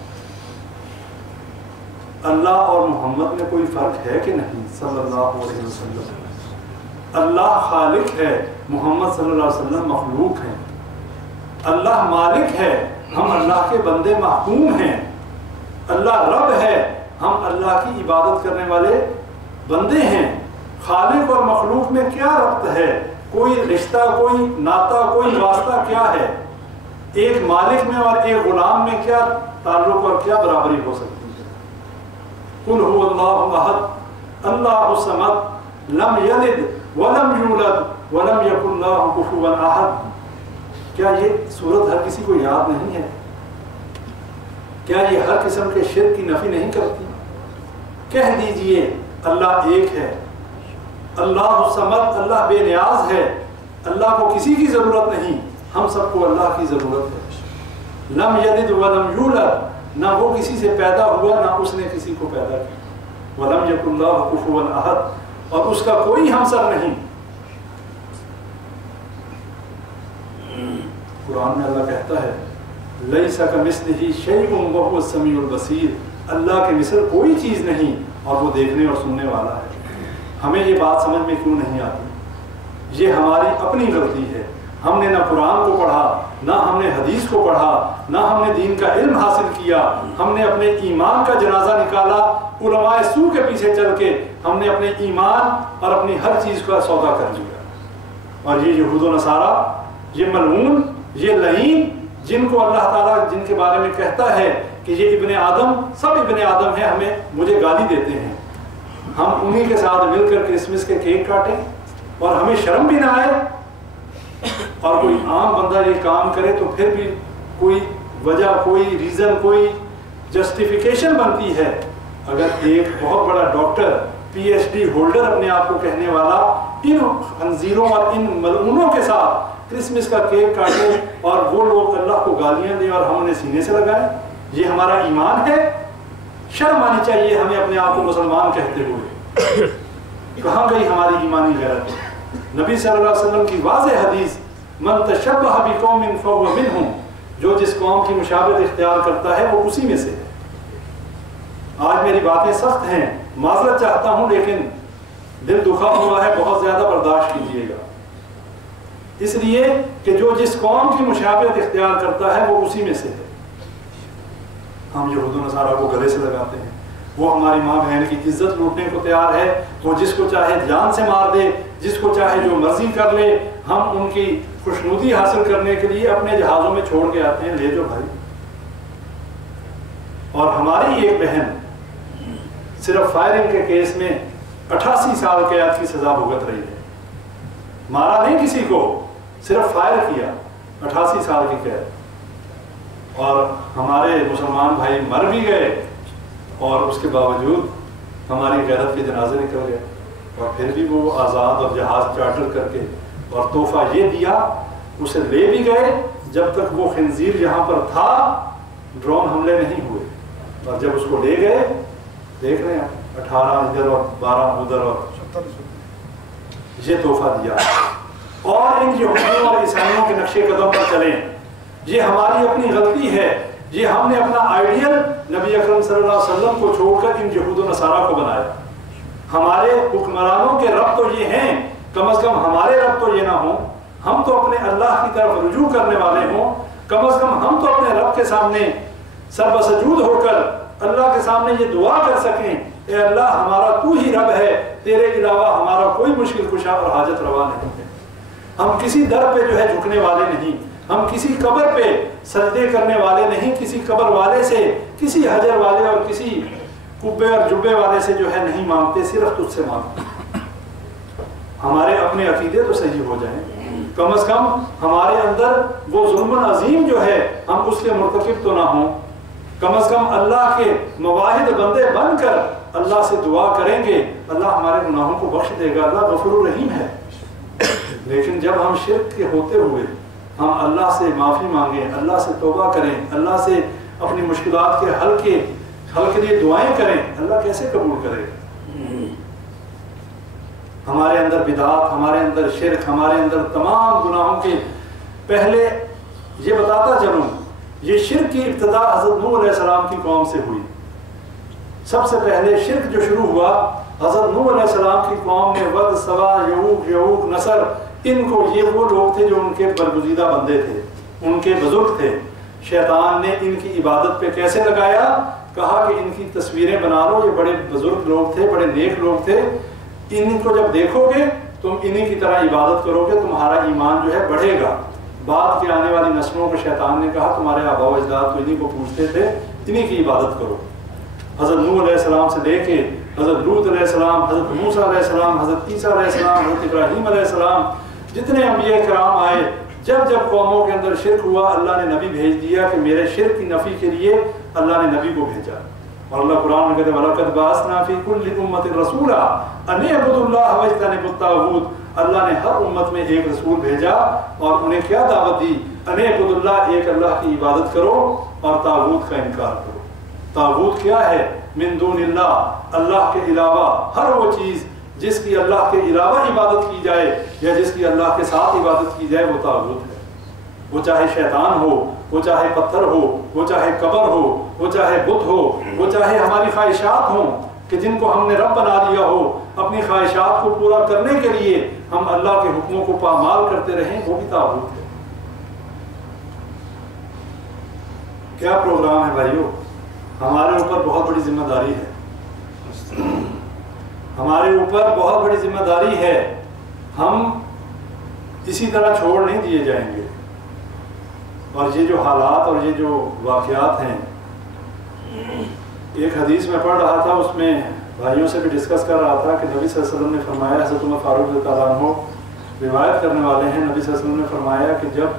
اللہ اور محمد میں کوئی فرق ہے کہ نہیں؟ صلی اللہ علیہ وسلم۔ اللہ خالق ہے، محمد صلی اللہ علیہ وسلم مخلوق ہیں۔ اللہ مالک ہے، ہم اللہ کے بندے محکوم ہیں۔ اللہ رب ہے، ہم اللہ کی عبادت کرنے والے بندے ہیں۔ خالق اور مخلوق میں کیا ربط ہے؟ کوئی رشتہ، کوئی ناتا، کوئی واسطہ کیا ہے؟ ایک مالک میں اور ایک غلام میں کیا تعلق اور کیا برابری ہو سکتی ہے؟ قل هو اللہ احد اللہ الصمد لم یلد ولم یولد ولم یکن له کفوا احد۔ کیا یہ صورت ہر کسی کو یاد نہیں ہے؟ کیا یہ ہر قسم کے شرک کی نفی نہیں کرتی؟ کہہ دیجئے اللہ ایک ہے، اللہ الصمد، اللہ بے نیاز ہے، اللہ کو کسی کی ضرورت نہیں، ہم سب کو اللہ کی ضرورت ہے۔ لم یلد ولم یولد، نہ وہ کسی سے پیدا ہوا نہ اس نے کسی کو پیدا کیا۔ ولم یکن له کفوا احد، اور اس کا کوئی ہمسر نہیں۔ قرآن میں اللہ کہتا ہے لیس کمثلہ شیء وہو السمیع البصیر، اللہ کے مثل کوئی چیز نہیں اور وہ دیکھنے اور سننے والا ہے۔ ہمیں یہ بات سمجھ میں کیوں نہیں آتی؟ یہ ہماری اپنی غلطی ہے۔ ہم نے نہ قرآن کو پڑھا، نہ ہم نے حدیث کو پڑھا، نہ ہم نے دین کا علم حاصل کیا۔ ہم نے اپنے ایمان کا جنازہ نکالا علماء سو کے پیچھے چل کے، ہم نے اپنے ایمان اور اپنی ہر چیز کا سودا کر لیا۔ اور یہ یہود و نصارہ، یہ ملعون، یہ لعین، جن کو اللہ تعالیٰ جن کے بارے میں کہتا ہے کہ یہ ابن آدم، سب ابن آدم ہیں، مجھے گالی دیتے ہیں، ہم انہی کے ساتھ مل کر کرسمس کے کیک کاٹیں اور ہمیں شرم بھی نہ آئے؟ اور کوئی عام بندہ یہ کام کرے تو پھر بھی کوئی وجہ، کوئی ریزن، کوئی جسٹیفیکیشن بنتی ہے۔ اگر ایک بہت بڑا doctor, P H D holder اپنے آپ کو کہنے والا ان خنزیروں اور ان ملعونوں کے ساتھ کرسمس کا کیک کاٹے اور وہ لوگ اللہ کو گالیاں دیں اور ہم انہیں سینے سے لگائیں، یہ ہمارا ایمان ہے؟ شرم آنی چاہیے ہمیں اپنے آپ کو مسلمان کہتے ہوئے۔ کہاں گئی ہماری ایمانی غیرت؟ نبی صلی اللہ علیہ وسلم کی واضح حدیث، من تشبہ بقوم فہو منہم، جو جس قوم کی مشابہت اختیار کرتا ہے وہ اسی میں سے ہے۔ آج میری باتیں سخت ہیں، معذرت چاہتا ہوں، لیکن دل دکھا ہوا ہے، بہت زیادہ برداشت کیجیے گا۔ اس لیے کہ جو جس قوم کی مشابہت اختیار کرتا ہے وہ اسی میں سے ہے۔ ہم یہود و نصارہ کو گلے سے لگاتے ہیں، وہ ہماری ماں بہن کی عزت لوٹنے کو تیار ہے، وہ جس کو چاہے جان سے مار دے، جس کو چاہے جو مرضی کر لے، ہم ان کی خوشنودی حاصل کرنے کے لیے اپنے جہازوں میں چھوڑ کے آتے ہیں، لے جو بھائی۔ اور ہماری ایک بہن صرف فائرنگ کے کیس میں 88 سال قید کی سزا بھگت رہی ہے، مارا نہیں کسی کو، صرف فائر کیا، 88 سال کی قید۔ اور ہمارے مسلمان بھائی مر بھی گئے اور اس کے باوجود ہماری غیرت کے جنازے نکل گئے، اور پھر بھی وہ آزاد اور جہاز چارٹر کر کے، اور تحفہ یہ دیا، اسے لے بھی گئے، جب تک وہ خنزیر یہاں پر تھا ڈرون حملے نہیں ہوئے، اور جب اس کو لے گئے دیکھ رہے ہیں 18 ادھر اور 12 ادھر، اور یہ تحفہ دیا۔ اور ان یہودیوں اور عیسائیوں کے نقشے قدم پر چلیں، یہ ہماری اپنی غلطی ہے، یہ ہم نے اپنا آئیڈیل نبی اکرم صلی اللہ علیہ وسلم کو چھوڑ کر ان یہود و نصارہ کو بنایا۔ ہمارے حکمرانوں کے رب تو یہ ہیں، کم از کم ہمارے رب تو یہ نہ ہوں، ہم تو اپنے اللہ کی طرف رجوع کرنے والے ہوں، کم از کم ہم تو اپنے رب کے سامنے سر بسجود ہو کر اللہ کے سامنے یہ دعا کر سکیں، اے اللہ ہمارا تو ہی رب ہے، تیرے علاوہ ہمارا کوئی مشکل کشا اور حاجت روا نہیں ہے۔ ہم کسی در پہ جو ہے جھکنے والے نہیں، ہم کسی قبر پہ سجدے کرنے والے نہیں، کسی قبر والے سے، کسی حجر والے اور کسی کبے اور جبے والے سے جو ہے نہیں مانگتے، صرف تجھ سے مانگتے۔ ہمارے اپنے عقیدے تو صحیح ہو جائیں، کم از کم ہمارے اندر وہ ظلم عظیم جو ہے ہم اس کے مرتکب تو نہ ہوں، کم از کم اللہ کے مواحد بندے بن کر اللہ سے دعا کریں گے، اللہ ہمارے گناہوں کو بخش دے گا، اللہ غفور الرحیم ہے۔ لیکن جب ہم شرک کے ہوتے ہوئے ہم اللہ سے معافی مانگیں، اللہ سے توبہ کریں، اللہ سے اپنی مشکلات کے حل کے لیے دعائیں کریں، اللہ کیسے قبول کرے؟ ہمارے اندر بدعات، ہمارے اندر شرک، ہمارے اندر تمام گناہوں کے پہلے یہ بتاتا چلوں، یہ شرک کی ابتدا حضرت نوح علیہ السلام کی قوم سے ہوئی۔ سب سے پہلے شرک جو شروع ہوا حضرت نوح علیہ السلام کی قوم میں، ود، سوا، یعوق، نصر، ان کو، یہ وہ لوگ تھے جو ان کے برگزیدہ بندے تھے، ان کے بزرگ تھے۔ شیطان نے ان کی عبادت پہ کیسے لگایا؟ کہا کہ ان کی تصویریں بنا لو، یہ بڑے بزرگ لوگ تھے، بڑے نیک لوگ تھے، ان کو جب دیکھو گے تم انہی کی طرح عبادت کرو گے، تمہارا ایمان جو ہے بڑھے گا۔ بعد کے آنے والی نسلوں کو شیطان نے کہا تمہارے آباء و اجداد تو انہی کو پوچھتے تھے، انہی کی عبادت کرو۔ حضرت نوح علیہ السلام سے لے کے حضرت لوط علیہ السلام، حضرت موسیٰ علیہ السلام، حضرت عیسیٰ علیہ السلام، حضرت ابراہیم علیہ السلام، جتنے انبیاء کرام آئے، جب جب قوموں کے اندر شرک ہوا اللہ نے نبی بھیج دیا کہ میرے شرک کی نفی کے لیے اللہ نے نبی کو بھیجا۔ اور اللہ قرآن میں کہتے ہیں وَلَقَدْ بَعَثْنَا فِي كُلِّ أُمَّةٍ رَسُولًا أَنِ اعْبُدُوا اللَّهَ وَاجْتَنِبُوا الطَّاغُوتَ۔ اللہ نے ہر امت میں ایک رسول بھیجا اور انہیں کیا دعوت دی؟ أَنِ اعْبُدُوا اللَّهَ، ایک اللہ کی عبادت کرو اور طاغوت کا انکار کرو۔ طاغوت کیا ہے؟ من دون اللہ، اللہ کے علاوہ ہر وہ چیز جس کی اللہ کے علاوہ عبادت کی جائے یا جس کی اللہ کے ساتھ عبادت کی جائے وہ طاغوت ہے۔ وہ چاہے شیطان ہو، وہ چاہے پتھر ہو، وہ چاہے قبر ہو، وہ چاہے بت ہو، وہ چاہے ہماری خواہشات ہوں کہ جن کو ہم نے رب بنا دیا ہو، اپنی خواہشات کو پورا کرنے کے لیے ہم اللہ کے حکموں کو پامال کرتے رہیں، وہ بھی طاغوت ہے۔ کیا پروگرام ہے بھائیو؟ ہمارے اوپر بہت بڑی ذمہ داری ہے، ہمارے اوپر بہت بڑی ذمہ داری ہے، ہم اسی طرح چھوڑ نہیں دیے جائیں گے۔ اور یہ جو حالات اور یہ جو واقعات ہیں، ایک حدیث میں پڑھ رہا تھا، اس میں بھائیوں سے بھی ڈسکس کر رہا تھا کہ نبی صلی اللہ علیہ وسلم نے فرمایا، حضرت عمر فاروق رضی اللہ عنہ روایت کرنے والے ہیں، نبی صلی اللہ علیہ وسلم نے فرمایا کہ جب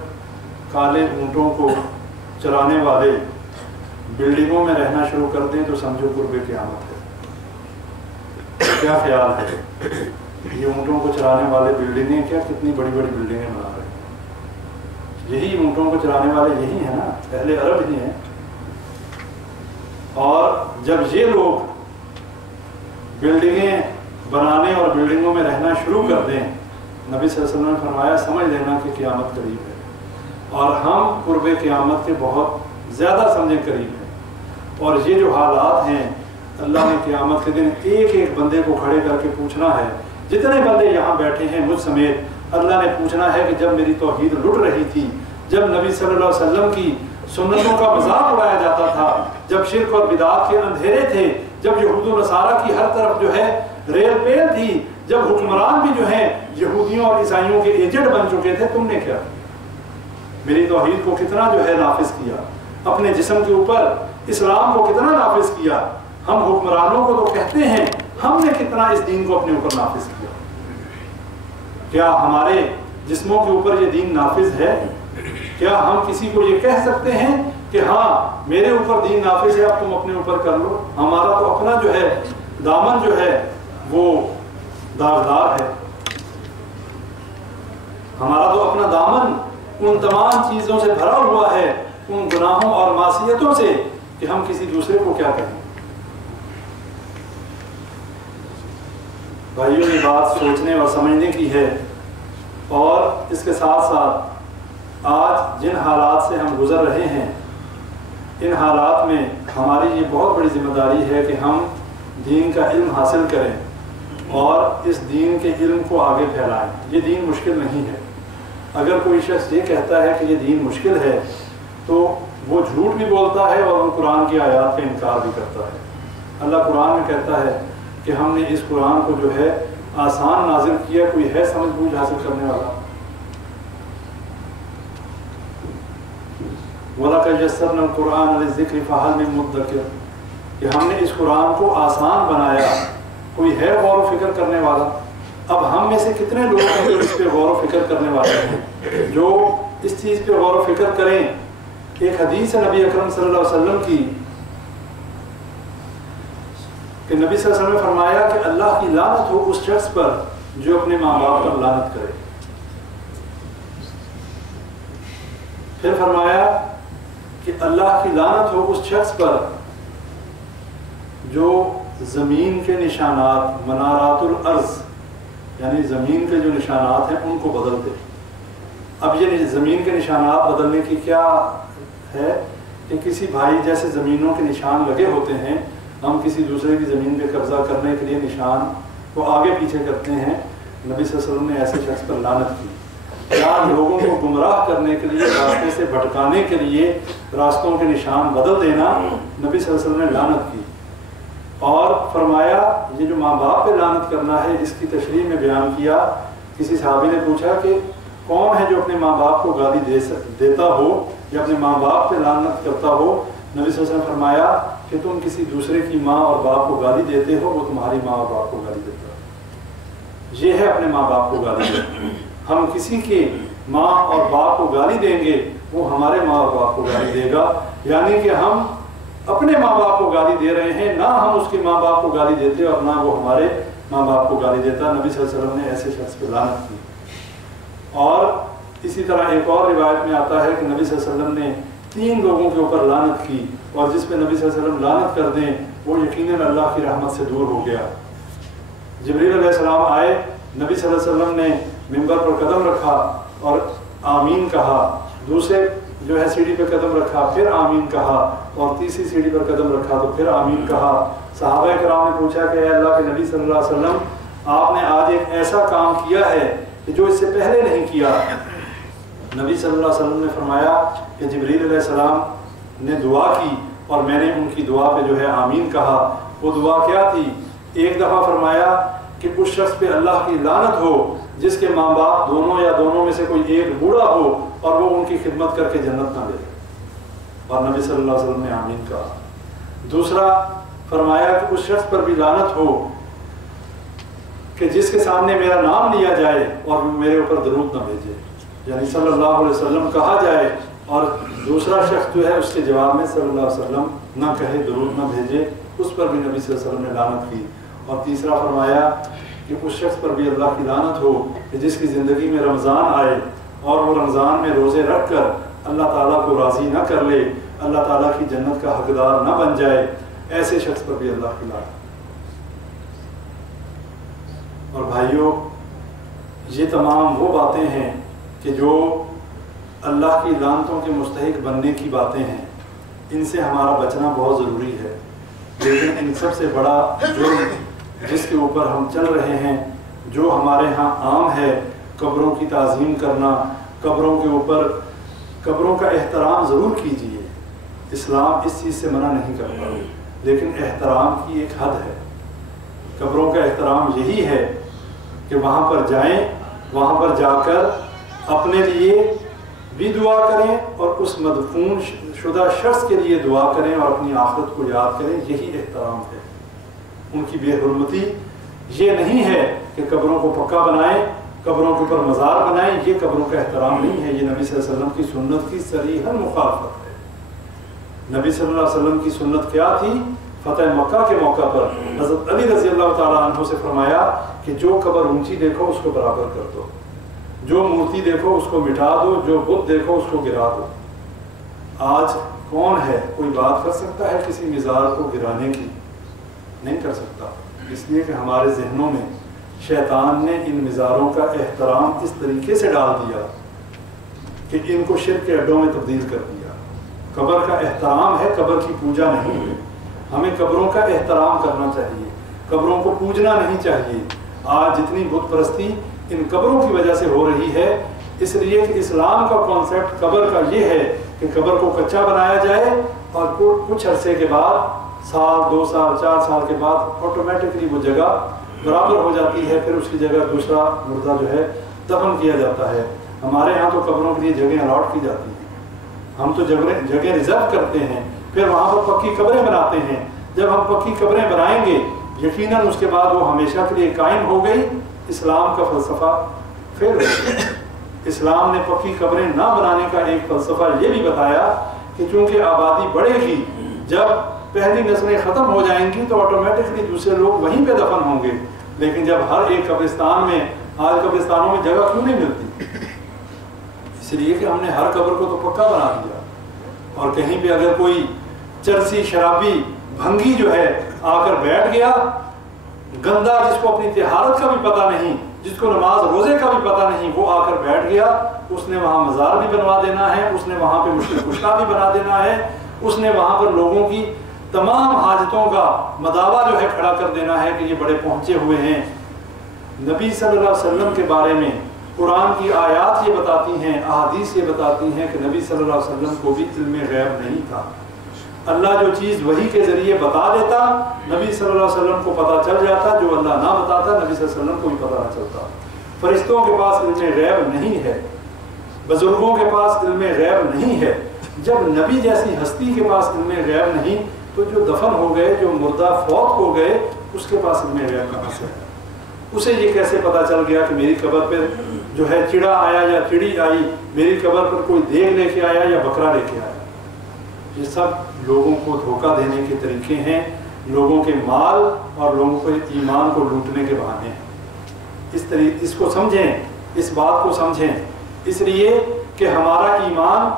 کالے اونٹوں کو چرانے والے بلڈنگوں میں رہنا شروع کر دیں تو سمجھو قرب قیامت ہے۔ کیا خیال ہے؟ یہ اونٹوں کو چرانے والے بلڈنگیں کیا کتنی بڑی بڑی بلڈنگیں بنا رہے ہیں، یہی اونٹوں کو چرانے والے یہی ہیں نا، اہل عرب ہی ہیں۔ اور جب یہ لوگ بلڈنگیں بنانے اور بلڈنگوں میں رہنا شروع کر دیں، نبی صلی اللہ علیہ وسلم نے فرمایا سمجھ لینا کہ قیامت قریب ہے، اور ہم قرب قیامت کے بہت زیادہ سمجھیں قریب ہیں۔ اور یہ جو حالات ہیں، اللہ نے قیامت کے دن ایک ایک بندے کو کھڑے کر کے پوچھنا ہے، جتنے بندے یہاں بیٹھے ہیں مجھ سمیت، اللہ نے پوچھنا ہے کہ جب میری توحید لٹ رہی تھی، جب نبی صلی اللہ علیہ وسلم کی سنتوں کا مذاق اڑایا جاتا تھا، جب شرک اور بدعات کے اندھیرے تھے، جب یہود و نصارہ کی ہر طرف جو ہے ریل پیل تھی، جب حکمران بھی جو ہیں یہودیوں اور عیسائیوں کے ایجنٹ بن چکے تھے، تم نے کیا میری توحید کو کتنا جو ہے نافذ کیا، اپنے جسم کے اوپر اسلام کو کتنا نافذ کیا۔ ہم حکمرانوں کو تو کہتے ہیں، ہم نے کتنا اس دین کو اپنے اوپر نافذ کیا؟ کیا ہمارے جسموں کے اوپر یہ دین نافذ ہے؟ کیا ہم کسی کو یہ کہہ سکتے ہیں کہ ہاں میرے اوپر دین نافذ ہے، اب تم اپنے اوپر کر لو؟ ہمارا تو اپنا جو ہے دامن جو ہے وہ داغدار ہے، ہمارا تو اپنا دامن ان تمام چیزوں سے بھرا ہوا ہے، ان گناہوں اور معصیتوں سے، کہ ہم کسی دوسرے کو کیا کہیں۔ بھائیوں، یہ بات سوچنے اور سمجھنے کی ہے، اور اس کے ساتھ ساتھ آج جن حالات سے ہم گزر رہے ہیں، ان حالات میں ہماری یہ بہت بڑی ذمہ داری ہے کہ ہم دین کا علم حاصل کریں اور اس دین کے علم کو آگے پھیلائیں۔ یہ دین مشکل نہیں ہے۔ اگر کوئی شخص یہ کہتا ہے کہ یہ دین مشکل ہے تو وہ جھوٹ بھی بولتا ہے اور وہ قرآن کی آیات کا انکار بھی کرتا ہے۔ اللہ قرآن میں کہتا ہے کہ ہم نے اس قرآن کو جو ہے آسان نازل کیا، کوئی ہے سمجھ بوجھ حاصل کرنے والا؟ وَلَقَدْ يَسَّرْنَا الْقُرْآنَ لِلذِّكْرِ فَهَلْ مِن مُدَّكِرٍ، کہ ہم نے اس قرآن کو آسان بنایا، کوئی ہے غور و فکر کرنے والا؟ اب ہم میں سے کتنے لوگ ہیں جو اس پہ غور و فکر کرنے والے ہیں، جو اس چیز پہ غور و فکر کریں؟ ایک حدیث ہے نبی اکرم صلی اللہ علیہ وسلم کی کہ نبی صلی اللہ علیہ وسلم نے فرمایا کہ اللہ کی لعنت ہو اس شخص پر جو اپنے ماں باپ پر لعنت کرے۔ پھر فرمایا کہ اللہ کی لعنت ہو اس شخص پر جو زمین کے نشانات، منارات الارض، یعنی زمین کے جو نشانات ہیں ان کو بدل دے۔ اب یہ زمین کے نشانات بدلنے کی کیا ہے کہ کسی بھائی جیسے زمینوں کے نشان لگے ہوتے ہیں، ہم کسی دوسرے کی زمین پہ قبضہ کرنے کے لیے نشان کو آگے پیچھے کرتے ہیں۔ نبی صلی اللہ علیہ وسلم نے ایسے شخص پر لعنت کی۔ یا لوگوں کو گمراہ کرنے کے لیے، راستے سے بھٹکانے کے لیے راستوں کے نشان بدل دینا، نبی صلی اللہ علیہ وسلم نے لعنت کی۔ اور فرمایا یہ جو ماں باپ پہ لعنت کرنا ہے، اس کی تشریح میں بیان کیا۔ کسی صحابی نے پوچھا کہ کون ہے جو اپنے ماں باپ کو گالی دیتا ہو یا اپنے ماں باپ پہ لعنت کرتا ہو؟ نبی صلی اللہ علیہ وسلم نے فرمایا کہ تم کسی دوسرے کی ماں اور باپ کو گالی دیتے ہو، وہ تمہاری ماں اور باپ کو گالی دیتا ہے۔ یہ ہے اپنے ماں باپ کو گالی دینا۔ ہم کسی کے ماں اور باپ کو گالی دیں گے، وہ ہمارے ماں اور باپ کو گالی دے گا، یعنی کہ ہم اپنے ماں باپ کو گالی دے رہے ہیں، نہ ہم اس کے ماں باپ کو گالی دیتے اور نہ وہ ہمارے ماں باپ کو گالی دیتا۔ نبی صلی اللہ علیہ وسلم نے ایسے شخص پہ لعنت کی۔ اور اسی طرح ایک اور روایت میں آتا ہے کہ نبی صلی اللہ علیہ وسلم نے 3 لوگوں کے اوپر لعنت کی، اور جس پہ نبی صلی اللہ علیہ وسلم لعنت کر دیں وہ یقیناً اللہ کی رحمت سے دور ہو گیا۔ جبریل علیہ السلام آئے، نبی صلی اللہ علیہ وسلم نے منبر پر قدم رکھا اور آمین کہا، دوسرے جو ہے سیڑھی پہ قدم رکھا، پھر آمین کہا، اور تیسری سیڑھی پر قدم رکھا تو پھر آمین کہا۔ صحابہ کرام نے پوچھا کہ اے اللہ کے نبی صلی اللہ علیہ وسلم، آپ نے آج ایک ایسا کام کیا ہے کہ جو اس سے پہلے نہیں کیا۔ نبی صلی اللہ علیہ وسلم نے فرمایا کہ جبریل علیہ السلام نے دعا کی اور میں نے ان کی دعا پہ جو ہے آمین کہا۔ وہ دعا کیا تھی؟ ایک دفعہ فرمایا کہ اس شخص پہ اللہ کی لعنت ہو جس کے ماں باپ دونوں یا دونوں میں سے کوئی ایک بوڑھا ہو اور وہ ان کی خدمت کر کے جنت نہ لے، اور نبی صلی اللہ علیہ وسلم نے آمین کہا۔ دوسرا فرمایا کہ اس شخص پر بھی لعنت ہو کہ جس کے سامنے میرا نام لیا جائے اور میرے اوپر درود نہ بھیجے، یعنی صلی اللہ علیہ وسلم کہا جائے اور دوسرا شخص جو ہے اس کے جواب میں صلی اللہ علیہ وسلم نہ کہے، درود نہ بھیجے، اس پر بھی نبی صلی اللہ علیہ وسلم نے لعنت کی۔ اور تیسرا فرمایا کہ اس شخص پر بھی اللہ کی لعنت ہو کہ جس کی زندگی میں رمضان آئے اور وہ رمضان میں روزے رکھ کر اللہ تعالیٰ کو راضی نہ کر لے، اللہ تعالیٰ کی جنت کا حقدار نہ بن جائے، ایسے شخص پر بھی اللہ کی لعنت۔ اور بھائیوں، یہ تمام وہ باتیں ہیں کہ جو اللہ کی لعنتوں کے مستحق بننے کی باتیں ہیں، ان سے ہمارا بچنا بہت ضروری ہے۔ لیکن ان سب سے بڑا جرم جس کے اوپر ہم چل رہے ہیں، جو ہمارے ہاں عام ہے، قبروں کی تعظیم کرنا، قبروں کے اوپر قبروں کا احترام ضرور کیجیے، اسلام اس چیز سے منع نہیں کرتا، لیکن احترام کی ایک حد ہے. قبروں کا احترام یہی ہے کہ وہاں پر جائیں, وہاں پر جا کر اپنے لیے بھی دعا کریں اور اس مدفون شدہ شخص کے لیے دعا کریں اور اپنی آخرت کو یاد کریں. یہی احترام ہے. ان کی بے حرمتی یہ نہیں ہے کہ قبروں کو پکا بنائیں, قبروں کے اوپر مزار بنائیں. یہ قبروں کا احترام نہیں ہے, یہ نبی صلی اللہ علیہ وسلم کی سنت کی صریحاً مخالفت ہے. نبی صلی اللہ علیہ وسلم کی سنت کیا تھی؟ فتح مکہ کے موقع پر حضرت علی رضی اللہ تعالیٰ عنہ سے فرمایا کہ جو قبر اونچی دیکھو اس کو برابر کر دو, جو مورتی دیکھو اس کو مٹا دو, جو بت دیکھو اس کو گرا دو. آج کون ہے کوئی بات کر سکتا ہے کسی مزار کو گرانے کی؟ نہیں کر سکتا, اس لیے کہ ہمارے ذہنوں میں شیطان نے ان مزاروں کا احترام اس طریقے سے ڈال دیا کہ ان کو شرک کے اڈوں میں تبدیل کر دیا. قبر کا احترام ہے, قبر کی پوجا نہیں ہے. ہمیں قبروں کا احترام کرنا چاہیے, قبروں کو پوجنا نہیں چاہیے. آج جتنی بت پرستی ان قبروں کی وجہ سے ہو رہی ہے, اس لیے کہ اسلام کا کانسیپٹ قبر کا یہ ہے کہ قبر کو کچا بنایا جائے اور کچھ عرصے کے بعد, سال 2 سال 4 سال کے بعد آٹومیٹکلی وہ جگہ برابر ہو جاتی ہے, پھر اس کی جگہ دوسرا مردہ جو ہے دفن کیا جاتا ہے. ہمارے ہاں تو قبروں کے لیے جگہیں الاٹ کی جاتی ہیں, ہم تو جگہ ریزرو کرتے ہیں, پھر وہاں پر پکی قبریں بناتے ہیں. جب ہم پکی قبریں بنائیں گے یقیناً اس کے بعد وہ ہمیشہ کے لیے قائم ہو گئی. اسلام کا فلسفہ فیل ہو گیا. اسلام نے پکی قبریں نہ بنانے کا ایک فلسفہ یہ بھی بتایا کہ چونکہ آبادی بڑھے گی, جب پہلی نسلیں ختم ہو جائیں گی تو آٹومیٹکلی دوسرے لوگ وہیں پہ دفن ہوں گے. لیکن جب ہر ایک قبرستان میں, آج قبرستانوں میں جگہ کیوں نہیں ملتی؟ اس لیے کہ ہم نے ہر قبر کو تو پکا بنا دیا. اور کہیں پہ اگر کوئی چرسی شرابی بھنگی جو ہے آ کر بیٹھ گیا, گندا جس کو اپنی طہارت کا بھی پتہ نہیں, جس کو نماز روزے کا بھی پتہ نہیں, وہ آ کر بیٹھ گیا, اس نے وہاں مزار بھی بنوا دینا ہے, اس نے وہاں پہ مشکل کشتہ بھی بنا دینا ہے, اس نے وہاں پر لوگوں کی تمام حاجتوں کا مداوع جو ہے کھڑا کر دینا ہے کہ یہ بڑے پہنچے ہوئے ہیں. نبی صلی اللہ علیہ وسلم کے بارے میں قرآن کی آیات یہ بتاتی ہیں, احادیث یہ بتاتی ہیں کہ نبی صلی اللہ علیہ وسلم کو بھی علم غیب نہیں تھا. اللہ جو چیز وحی کے ذریعے بتا دیتا, نبی صلی اللہ علیہ وسلم کو پتہ چل جاتا, جو اللہ نہ بتاتا نبی صلی اللہ علیہ وسلم کو بھی پتہ نہ چلتا. فرشتوں کے پاس علم غیب نہیں ہے, بزرگوں کے پاس علم غیب نہیں ہے. جب نبی جیسی ہستی کے پاس علم غیب نہیں تو جو دفن ہو گئے, جو مردہ فوت ہو گئے, اس کے پاس علم غیب کہاں سے ہے؟ اسے یہ کیسے پتہ چل گیا کہ میری قبر پہ جو ہے چڑا آیا یا چڑی آئی, میری قبر پر کوئی دیگ لے کے آیا یا بکرا لے کے آیا؟ یہ سب لوگوں کو دھوکہ دینے کے طریقے ہیں, لوگوں کے مال اور لوگوں کے ایمان کو لوٹنے کے بہانے ہیں. اس کو سمجھیں, اس بات کو سمجھیں, اس لیے کہ ہمارا ایمان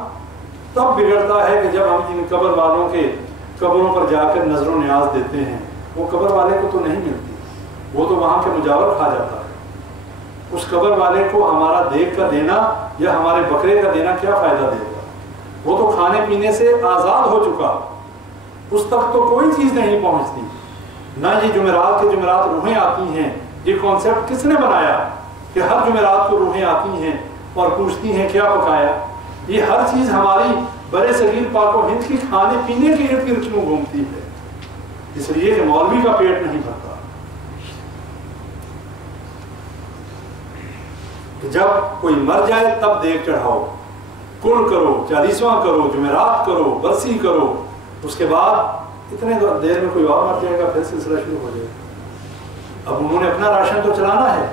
تب بگڑتا ہے کہ جب ہم ان قبر والوں کے قبروں پر جا کر نظر و نیاز دیتے ہیں. وہ قبر والے کو تو نہیں ملتی, وہ تو وہاں کے مجاور کھا جاتا ہے. اس قبر والے کو ہمارا دیگ کا دینا یا ہمارے بکرے کا دینا کیا فائدہ دے گا؟ وہ تو کھانے پینے سے آزاد ہو چکا, اس تک تو کوئی چیز نہیں پہنچتی. نہ یہ جمعرات کے جمعرات روحیں آتی ہیں, یہ کانسیپٹ کس نے بنایا کہ ہر جمعرات کو روحیں آتی ہیں اور پوچھتی ہیں کیا پکایا؟ یہ ہر چیز ہماری برے صغیر پاک و ہند کی کھانے پینے کے ارد گرد کیوں گھومتی ہے؟ اس لیے کہ مولوی کا پیٹ نہیں بھرتا. جب کوئی مر جائے تب دیگ چڑھاؤ, کل کرو, 40واں کرو, جمعرات کرو, برسی کرو, اس کے بعد اتنے دیر میں کوئی اور مر جائے گا, پھر سلسلہ شروع ہو جائے گا. اب انہوں نے اپنا راشن تو چلانا ہے,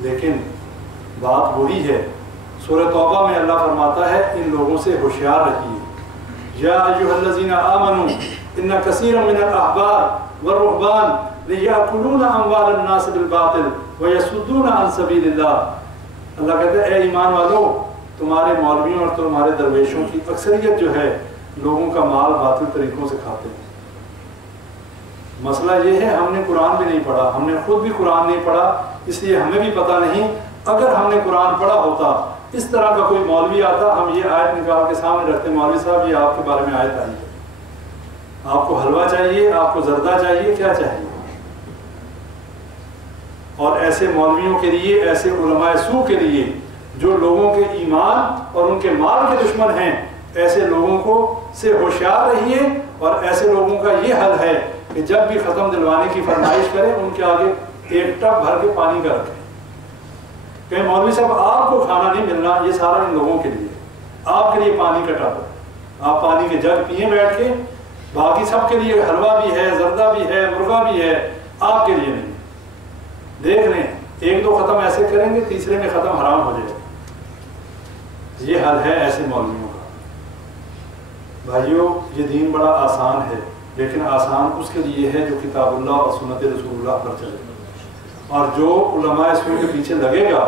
لیکن بات وہی ہے. سورہ توبہ میں اللہ فرماتا ہے ان لوگوں سے ہوشیار رہیے. یا ایھا الذین آمنوا ان کثیرا من الاحبار والرہبان لیأکلون اموال الناس بالباطل ویصدون عن سبیل اللہ. اللہ کہتا ہے اے ایمان والو, تمہارے مولویوں اور تمہارے درویشوں کی اکثریت جو ہے لوگوں کا مال باطل طریقوں سے کھاتے ہیں. مسئلہ یہ ہے ہم نے قرآن بھی نہیں پڑھا, ہم نے خود بھی قرآن نہیں پڑھا, اس لیے ہمیں بھی پتہ نہیں. اگر ہم نے قرآن پڑھا ہوتا, اس طرح کا کوئی مولوی آتا, ہم یہ آیت نکال کے سامنے رکھتے, مولوی صاحب یہ آپ کے بارے میں آیت آئی ہے, آپ کو حلوہ چاہیے, آپ کو زردہ چاہیے, کیا چاہیے؟ اور ایسے مولویوں کے لیے, ایسے علماء سو کے لیے جو لوگوں کے ایمان اور ان کے مال کے دشمن ہیں, ایسے لوگوں کو سے ہوشیار رہیے. اور ایسے لوگوں کا یہ حل ہے کہ جب بھی ختم دلوانے کی فرمائش کریں ان کے آگے ایک ٹب بھر کے پانی کا رکھیں کہ مولوی صاحب آپ کو کھانا نہیں ملنا، یہ سارا ان لوگوں کے لیے، آپ کے لیے پانی کا ٹب ہے، آپ پانی کے جگ پئیں بیٹھ کے، باقی سب کے لیے حلوہ بھی ہے، زردہ بھی ہے، مرغا بھی ہے، آپ کے لیے نہیں۔ دیکھ لیں ایک دو ختم ایسے کریں گے، تیسرے میں ختم حرام ہو جائے گا۔ یہ حل ہے ایسے مولویوں کا۔ بھائیو یہ دین بڑا آسان ہے، لیکن آسان اس کے لیے ہے جو کتاب اللہ اور سنت رسول اللہ پر چلے، اور جو علماء سو کے پیچھے لگے گا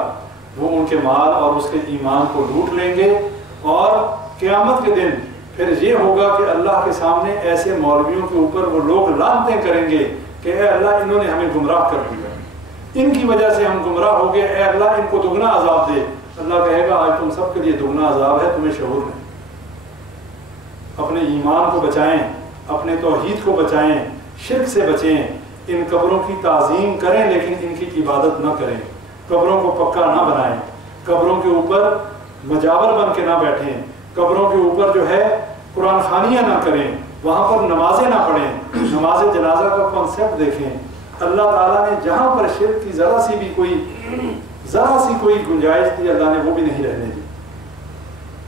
وہ ان کے مال اور اس کے ایمان کو لوٹ لیں گے، اور قیامت کے دن پھر یہ ہوگا کہ اللہ کے سامنے ایسے مولویوں کے اوپر وہ لوگ لعنتیں کریں گے کہ اے اللہ انہوں نے ہمیں گمراہ کر دیا، ان کی وجہ سے ہم گمراہ ہو گئے، اے اللہ ان کو دگنا عذاب دے۔ اللہ کہے گا آج تم سب کے لیے دگنا عذاب ہے، تمہیں شعور نہیں۔ اپنے ایمان کو بچائیں، اپنے توحید کو بچائیں، شرک سے بچیں، ان قبروں کی تعظیم کریں لیکن ان کی عبادت نہ کریں، قبروں کو پکا نہ بنائیں، قبروں کے اوپر مجاور بن کے نہ بیٹھیں، قبروں کے اوپر جو ہے قرآن خوانیاں نہ کریں، وہاں پر نمازیں نہ پڑھیں۔ نماز جنازہ کا کانسیپٹ دیکھیں، اللہ تعالیٰ نے جہاں پر شرک کی ذرا سی کوئی گنجائش دی، اللہ نے وہ بھی نہیں رہنے دی۔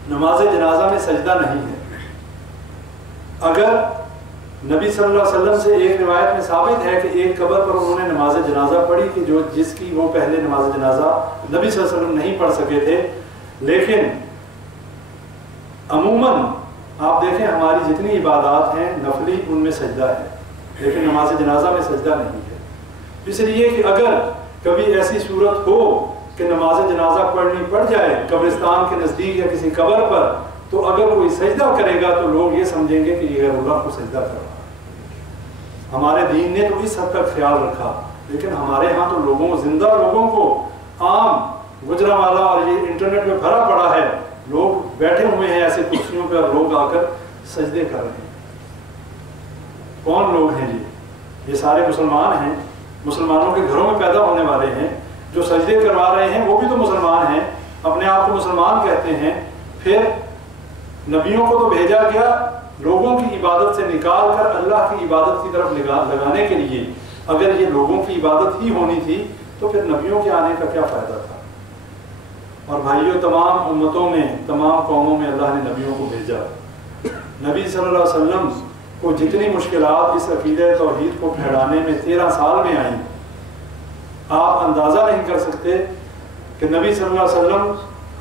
نماز جنازہ میں سجدہ نہیں ہے۔ اگر نبی صلی اللہ علیہ وسلم سے ایک روایت میں ثابت ہے کہ ایک قبر پر انہوں نے نماز جنازہ پڑھی کہ جس کی وہ پہلے نماز جنازہ نبی صلی اللہ علیہ وسلم نہیں پڑھ سکے تھے، لیکن عموماً آپ دیکھیں ہماری جتنی عبادات ہیں نفلی ان میں سجدہ ہے، لیکن نماز جنازہ میں سجدہ نہیں ہے، اس لیے کہ اگر کبھی ایسی صورت ہو کہ نماز جنازہ پڑھنی پڑ جائے قبرستان کے نزدیک یا کسی قبر پر، تو اگر کوئی سجدہ کرے گا تو لوگ یہ سمجھیں گے کہ یہ غیر اللہ کو سجدہ کر رہا ہے۔ ہمارے دین نے تو اس حد تک خیال رکھا، لیکن ہمارے ہاں تو زندہ لوگوں کو عام گجرانوالہ اور یہ انٹرنیٹ میں بھرا پڑا ہے، لوگ بیٹھے ہوئے ہیں ایسے کرسیوں پہ اور لوگ آ کر سجدے کر رہے ہیں۔ کون لوگ ہیں یہ سارے مسلمان ہیں، مسلمانوں کے گھروں میں پیدا ہونے والے ہیں، جو سجدے کروا رہے ہیں وہ بھی تو مسلمان ہیں، اپنے آپ کو مسلمان کہتے ہیں۔ پھر نبیوں کو تو بھیجا گیا لوگوں کی عبادت سے نکال کر اللہ کی عبادت کی طرف لگانے کے لیے، اگر یہ لوگوں کی عبادت ہی ہونی تھی تو پھر نبیوں کے آنے کا کیا فائدہ تھا؟ اور بھائیوں تمام امتوں میں، تمام قوموں میں اللہ نے نبیوں کو بھیجا۔ نبی صلی اللہ علیہ وسلم کو جتنی مشکلات اس عقیدہ توحید کو پھیلانے میں 13 سال میں آئیں، آپ اندازہ نہیں کر سکتے کہ نبی صلی اللہ علیہ وسلم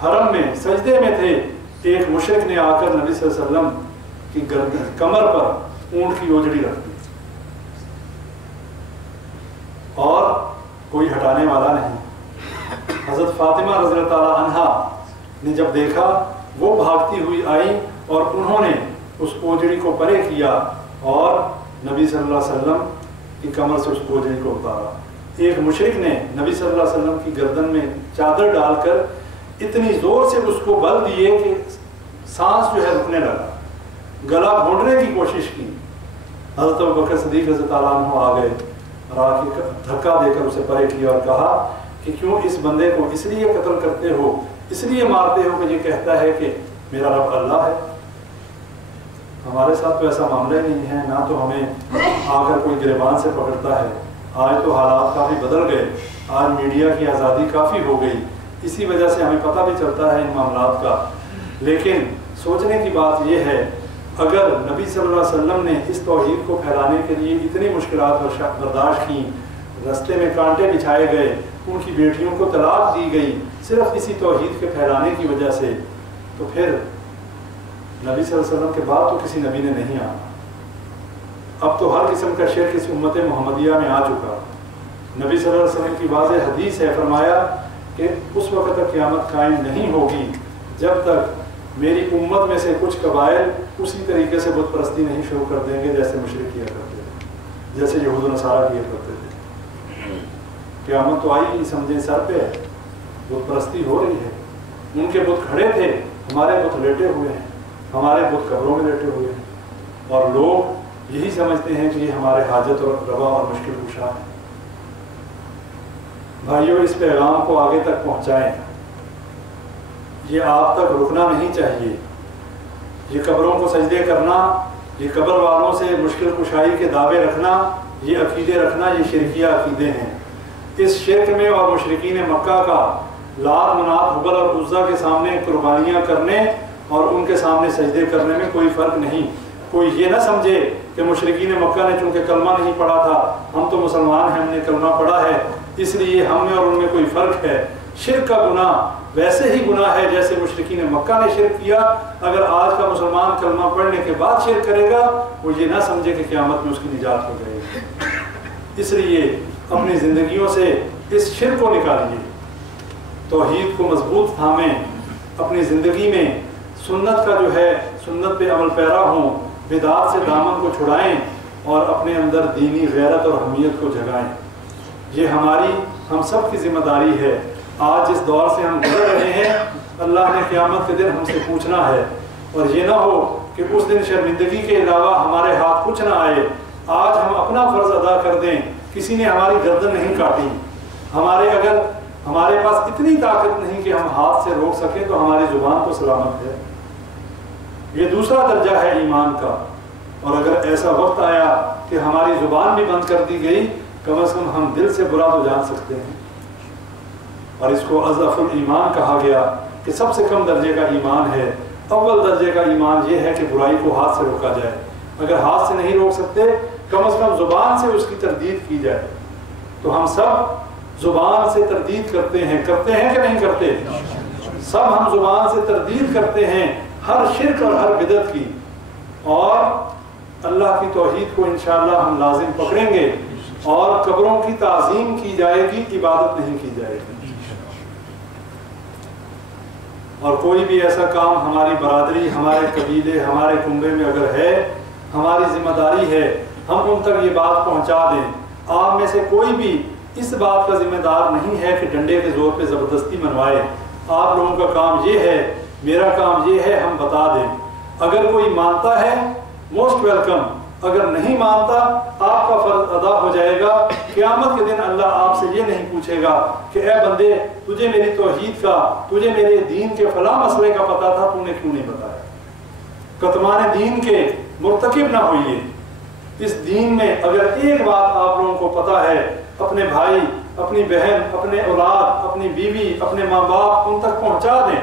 حرم میں سجدے میں تھے، ایک مشرک نے آ کر نبی صلی اللہ علیہ وسلم کی کمر پر اونٹ کی اوجڑی رکھ دی اور کوئی ہٹانے والا نہیں۔ حضرت فاطمہ رضی اللہ تعالیٰ عنہا نے جب دیکھا، وہ بھاگتی ہوئی آئی اور انہوں نے اس اوجڑی کو پرے کیا اور نبی صلی اللہ علیہ وسلم کی کمر سے اس اوجڑی کو اتارا۔ ایک مشرک نے نبی صلی اللہ علیہ وسلم کی گردن میں چادر ڈال کر اتنی زور سے اس کو بل دیے کہ سانس جو ہے رکنے لگا، گلا گھونٹنے کی کوشش کی۔ حضرت ابوبکر صدیق رضی اللہ عنہ آ گئے اور آ کے دھکا دے کر اسے پرے کیا اور کہا کہ کیوں اس بندے کو اس لیے قتل کرتے ہو، اس لیے مارتے ہو کہ یہ کہتا ہے کہ میرا رب اللہ ہے؟ ہمارے ساتھ تو ایسا معاملہ نہیں ہے، نہ تو ہمیں آ کر کوئی گریبان سے پکڑتا ہے۔ آج تو حالات کافی بدل گئے، آج میڈیا کی آزادی کافی ہو گئی، اسی وجہ سے ہمیں پتہ بھی چلتا ہے ان معاملات کا۔ لیکن سوچنے کی بات یہ ہے، اگر نبی صلی اللہ علیہ وسلم نے اس توحید کو پھیلانے کے لیے اتنی مشکلات برداشت کی، رستے میں کانٹے بچھائے گئے، ان کی بیٹیوں کو طلاق دی گئی صرف اسی توحید کے پھیلانے کی وجہ سے، تو پھر نبی صلی اللہ علیہ وسلم کے بعد تو کسی نبی نے نہیں آنا۔ اب تو ہر قسم کا شرک اس امت محمدیہ میں آ چکا۔ نبی صلی اللہ علیہ وسلم کی واضح حدیث ہے، فرمایا کہ اس وقت تک قیامت قائم نہیں ہوگی جب تک میری امت میں سے کچھ قبائل اسی طریقے سے بت پرستی نہیں شروع کر دیں گے جیسے مشرک کیا کرتے تھے، جیسے یہود و نصارہ کیا کرتے تھے۔ قیامت تو آئی ہی، سمجھیں سر پہ ہے، بت پرستی ہو رہی ہے۔ ان کے بت کھڑے تھے، ہمارے بت لیٹے ہوئے ہیں، ہمارے بت قبروں میں لیٹے ہوئے ہیں، اور لوگ یہی سمجھتے ہیں کہ یہ ہمارے حاجت اور روا اور مشکل کشا ہے۔ بھائیوں اس پیغام کو آگے تک پہنچائیں، یہ آپ تک رکنا نہیں چاہیے۔ یہ قبروں کو سجدے کرنا، یہ قبر والوں سے مشکل کشائی کے دعوے رکھنا، یہ عقیدے رکھنا، یہ شرکیہ عقیدے ہیں۔ اس شرک میں اور مشرکین مکہ کا لات منات حبل اور عزا کے سامنے قربانیاں کرنے اور ان کے سامنے سجدے کرنے میں کوئی فرق نہیں۔ کوئی یہ نہ سمجھے کہ مشرکین مکہ نے چونکہ کلمہ نہیں پڑھا تھا، ہم تو مسلمان ہیں، ہم نے کلمہ پڑھا ہے، اس لیے ہم میں اور ان میں کوئی فرق ہے۔ شرک کا گناہ ویسے ہی گناہ ہے جیسے مشرکین مکہ نے شرک کیا۔ اگر آج کا مسلمان کلمہ پڑھنے کے بعد شرک کرے گا، وہ یہ نہ سمجھے کہ قیامت میں اس کی نجات ہو جائے گی۔ اس لیے اپنی زندگیوں سے اس شرک کو نکالیے، توحید کو مضبوط تھامیں، اپنی زندگی میں سنت کا جو ہے سنت پہ عمل پیرا ہوں، بدعات سے دامن کو چھڑائیں اور اپنے اندر دینی غیرت اور حمیت کو جگائیں۔ یہ ہم سب کی ذمہ داری ہے۔ آج جس دور سے ہم گزر رہے ہیں، اللہ نے قیامت کے دن ہم سے پوچھنا ہے، اور یہ نہ ہو کہ اس دن شرمندگی کے علاوہ ہمارے ہاتھ کچھ نہ آئے۔ آج ہم اپنا فرض ادا کر دیں، کسی نے ہماری گردن نہیں کاٹی، اگر ہمارے پاس اتنی طاقت نہیں کہ ہم ہاتھ سے روک سکیں تو ہماری زبان تو سلامت ہے۔ یہ دوسرا درجہ ہے ایمان کا۔ اور اگر ایسا وقت آیا کہ ہماری زبان بھی بند کر دی گئی، کم از کم ہم دل سے برا تو جان سکتے ہیں۔ اور اس کو اضعف الایمان کہا گیا کہ سب سے کم درجے کا ایمان ہے۔ اول درجے کا ایمان یہ ہے کہ برائی کو ہاتھ سے روکا جائے۔ اگر ہاتھ سے نہیں روک سکتے، کم از کم زبان سے اس کی تردید کی جائے۔ تو ہم سب زبان سے تردید کرتے ہیں کہ نہیں کرتے؟ سب ہم زبان سے تردید کرتے ہیں ہر شرک اور ہر بدعت کی، اور اللہ کی توحید کو انشاءاللہ ہم لازم پکڑیں گے، اور قبروں کی تعظیم کی جائے گی، عبادت نہیں کی جائے گی۔ اور کوئی بھی ایسا کام ہماری برادری، ہمارے قبیلے، ہمارے کنبے میں اگر ہے، ہماری ذمہ داری ہے ہم ان تک یہ بات پہنچا دیں۔ آپ میں سے کوئی بھی اس بات کا ذمہ دار نہیں ہے کہ ڈنڈے کے زور پہ زبردستی منوائے۔ آپ لوگوں کا کام یہ ہے، میرا کام یہ ہے، ہم بتا دیں۔ اگر کوئی مانتا ہے موسٹ ویلکم، اگر نہیں مانتا آپ کا فرض ادا ہو جائے گا۔ قیامت کے دن اللہ آپ سے یہ نہیں پوچھے گا کہ اے بندے، تجھے میری توحید کا، تجھے میرے دین کے فلاں مسئلے کا پتا تھا، تو نے کیوں نہیں بتایا؟ کتمان دین کے مرتکب نہ ہوئیے۔ اس دین میں اگر ایک بات آپ لوگوں کو پتا ہے، اپنے بھائی، اپنی بہن، اپنے اولاد، اپنی بیوی، اپنے ماں باپ، ان تک پہنچا دیں،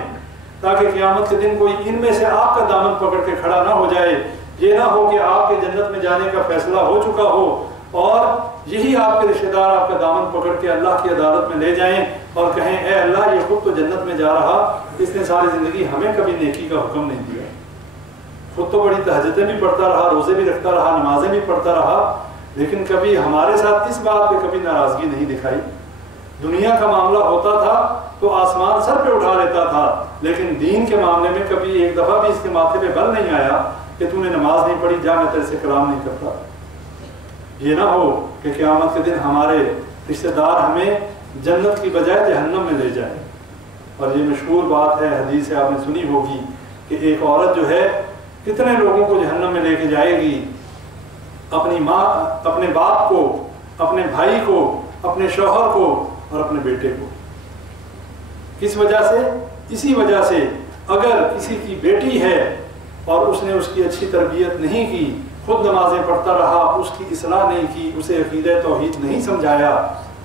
تاکہ قیامت کے دن کوئی ان میں سے آپ کا دامن پکڑ کے کھڑا نہ ہو جائے۔ یہ نہ ہو کہ آپ کے جنت میں جانے کا فیصلہ ہو چکا ہو، اور یہی آپ کے رشتہ دار آپ کا دامن پکڑ کے اللہ کی عدالت میں لے جائیں اور کہیں اے اللہ، یہ خود تو جنت میں جا رہا، اس نے ساری زندگی ہمیں کبھی نیکی کا حکم نہیں دیا، خود تو بڑی تہجدیں بھی پڑھتا رہا، روزے بھی رکھتا رہا، نمازیں بھی پڑھتا رہا، لیکن کبھی ہمارے ساتھ اس بات پہ کبھی ناراضگی نہیں دکھائی۔ دنیا کا معاملہ ہوتا تھا تو آسمان سر پہ اٹھا لیتا تھا، لیکن دین کے معاملے میں کبھی ایک دفعہ بھی اس کے ماتھے پہ بل نہیں آیا کہ تو نے نماز نہیں پڑھی، جا میں تیرے سے کلام نہیں کرتا۔ یہ نہ ہو کہ قیامت کے دن ہمارے رشتہ دار ہمیں جنت کی بجائے جہنم میں لے جائیں۔ اور یہ مشہور بات ہے، حدیث آپ نے سنی ہوگی کہ ایک عورت جو ہے کتنے لوگوں کو جہنم میں لے کے جائے گی، اپنی ماں، اپنے باپ کو، اپنے بھائی کو، اپنے شوہر کو اور اپنے بیٹے کو۔ کس وجہ سے؟ اسی وجہ سے اگر کسی کی بیٹی ہے اور اس نے اس کی اچھی تربیت نہیں کی، خود نمازیں پڑھتا رہا، اس کی اصلاح نہیں کی، اسے عقیدہ توحید نہیں سمجھایا،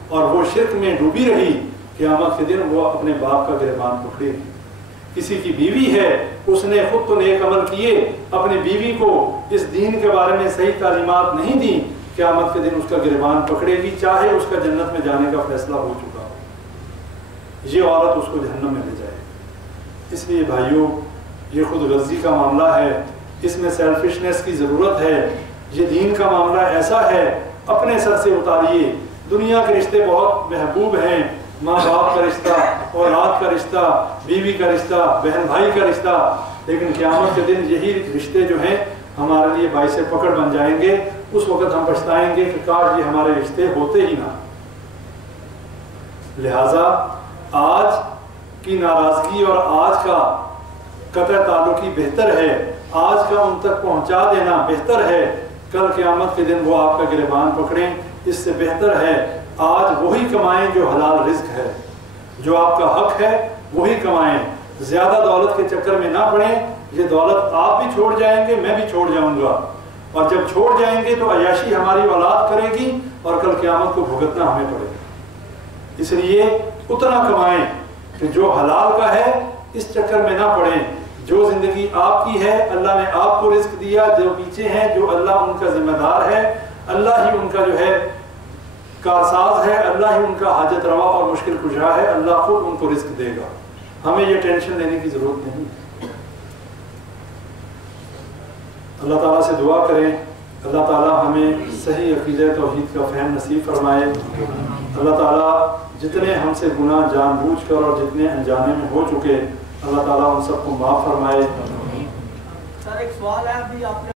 اور وہ شرک میں ڈوبی رہی، قیامت کے دن وہ اپنے باپ کا گریبان پکڑے گی۔ کسی کی بیوی ہے، اس نے خود تو نیک عمل کیے، اپنی بیوی کو اس دین کے بارے میں صحیح تعلیمات نہیں دی، قیامت کے دن اس کا گریبان پکڑے گی، چاہے اس کا جنت میں جانے کا فیصلہ ہو چکا ہو۔ یہ عورت اس کو جہنم میں لے جائے۔ اس لیے بھائیوں، یہ خود غرضی کا معاملہ ہے، اس میں سیلفشنس کی ضرورت ہے۔ یہ دین کا معاملہ ایسا ہے، اپنے سر سے اتاریے۔ دنیا کے رشتے بہت محبوب ہیں، ماں باپ کا رشتہ، اولاد کا رشتہ، بیوی کا رشتہ، بہن بھائی کا رشتہ، لیکن قیامت کے دن یہی رشتے جو ہیں ہمارے لیے باعث پکڑ بن جائیں گے۔ اس وقت ہم پچھتائیں گے کہ کاش یہ ہمارے رشتے ہوتے ہی نہ۔ لہٰذا آج کی ناراضگی اور آج کا قطع تعلقی بہتر ہے، آج کا ان تک پہنچا دینا بہتر ہے، کل قیامت کے دن وہ آپ کا گریبان پکڑیں۔ اس سے بہتر ہے آج وہی کمائیں جو حلال رزق ہے، جو آپ کا حق ہے وہی کمائیں۔ زیادہ دولت کے چکر میں نہ پڑیں، یہ دولت آپ بھی چھوڑ جائیں گے، میں بھی چھوڑ جاؤں گا، اور جب چھوڑ جائیں گے تو عیاشی ہماری اولاد کرے گی اور کل قیامت کو بھگتنا ہمیں پڑے گا۔ اس لیے اتنا کمائیں کہ جو حلال کا ہے اس چکر میں نہ پڑیں۔ جو زندگی آپ کی ہے اللہ نے آپ کو رزق دیا، جو پیچھے ہیں جو اللہ ان کا ذمہ دار ہے، اللہ ہی ان کا جو ہے کارساز ہے، اللہ ہی ان کا حاجت روا اور مشکل کشا ہے، اللہ خود ان کو رزق دے گا، ہمیں یہ ٹینشن لینے کی ضرورت نہیں۔ اللہ تعالیٰ سے دعا کریں اللہ تعالیٰ ہمیں صحیح عقیدہ توحید کا فہم نصیب فرمائے۔ اللہ تعالیٰ جتنے ہم سے گناہ جان بوجھ کر اور جتنے انجانے میں ہو چکے اللہ تعالیٰ ان سب کو معاف فرمائے۔ سر ایک سوال ہے، ابھی آپ نے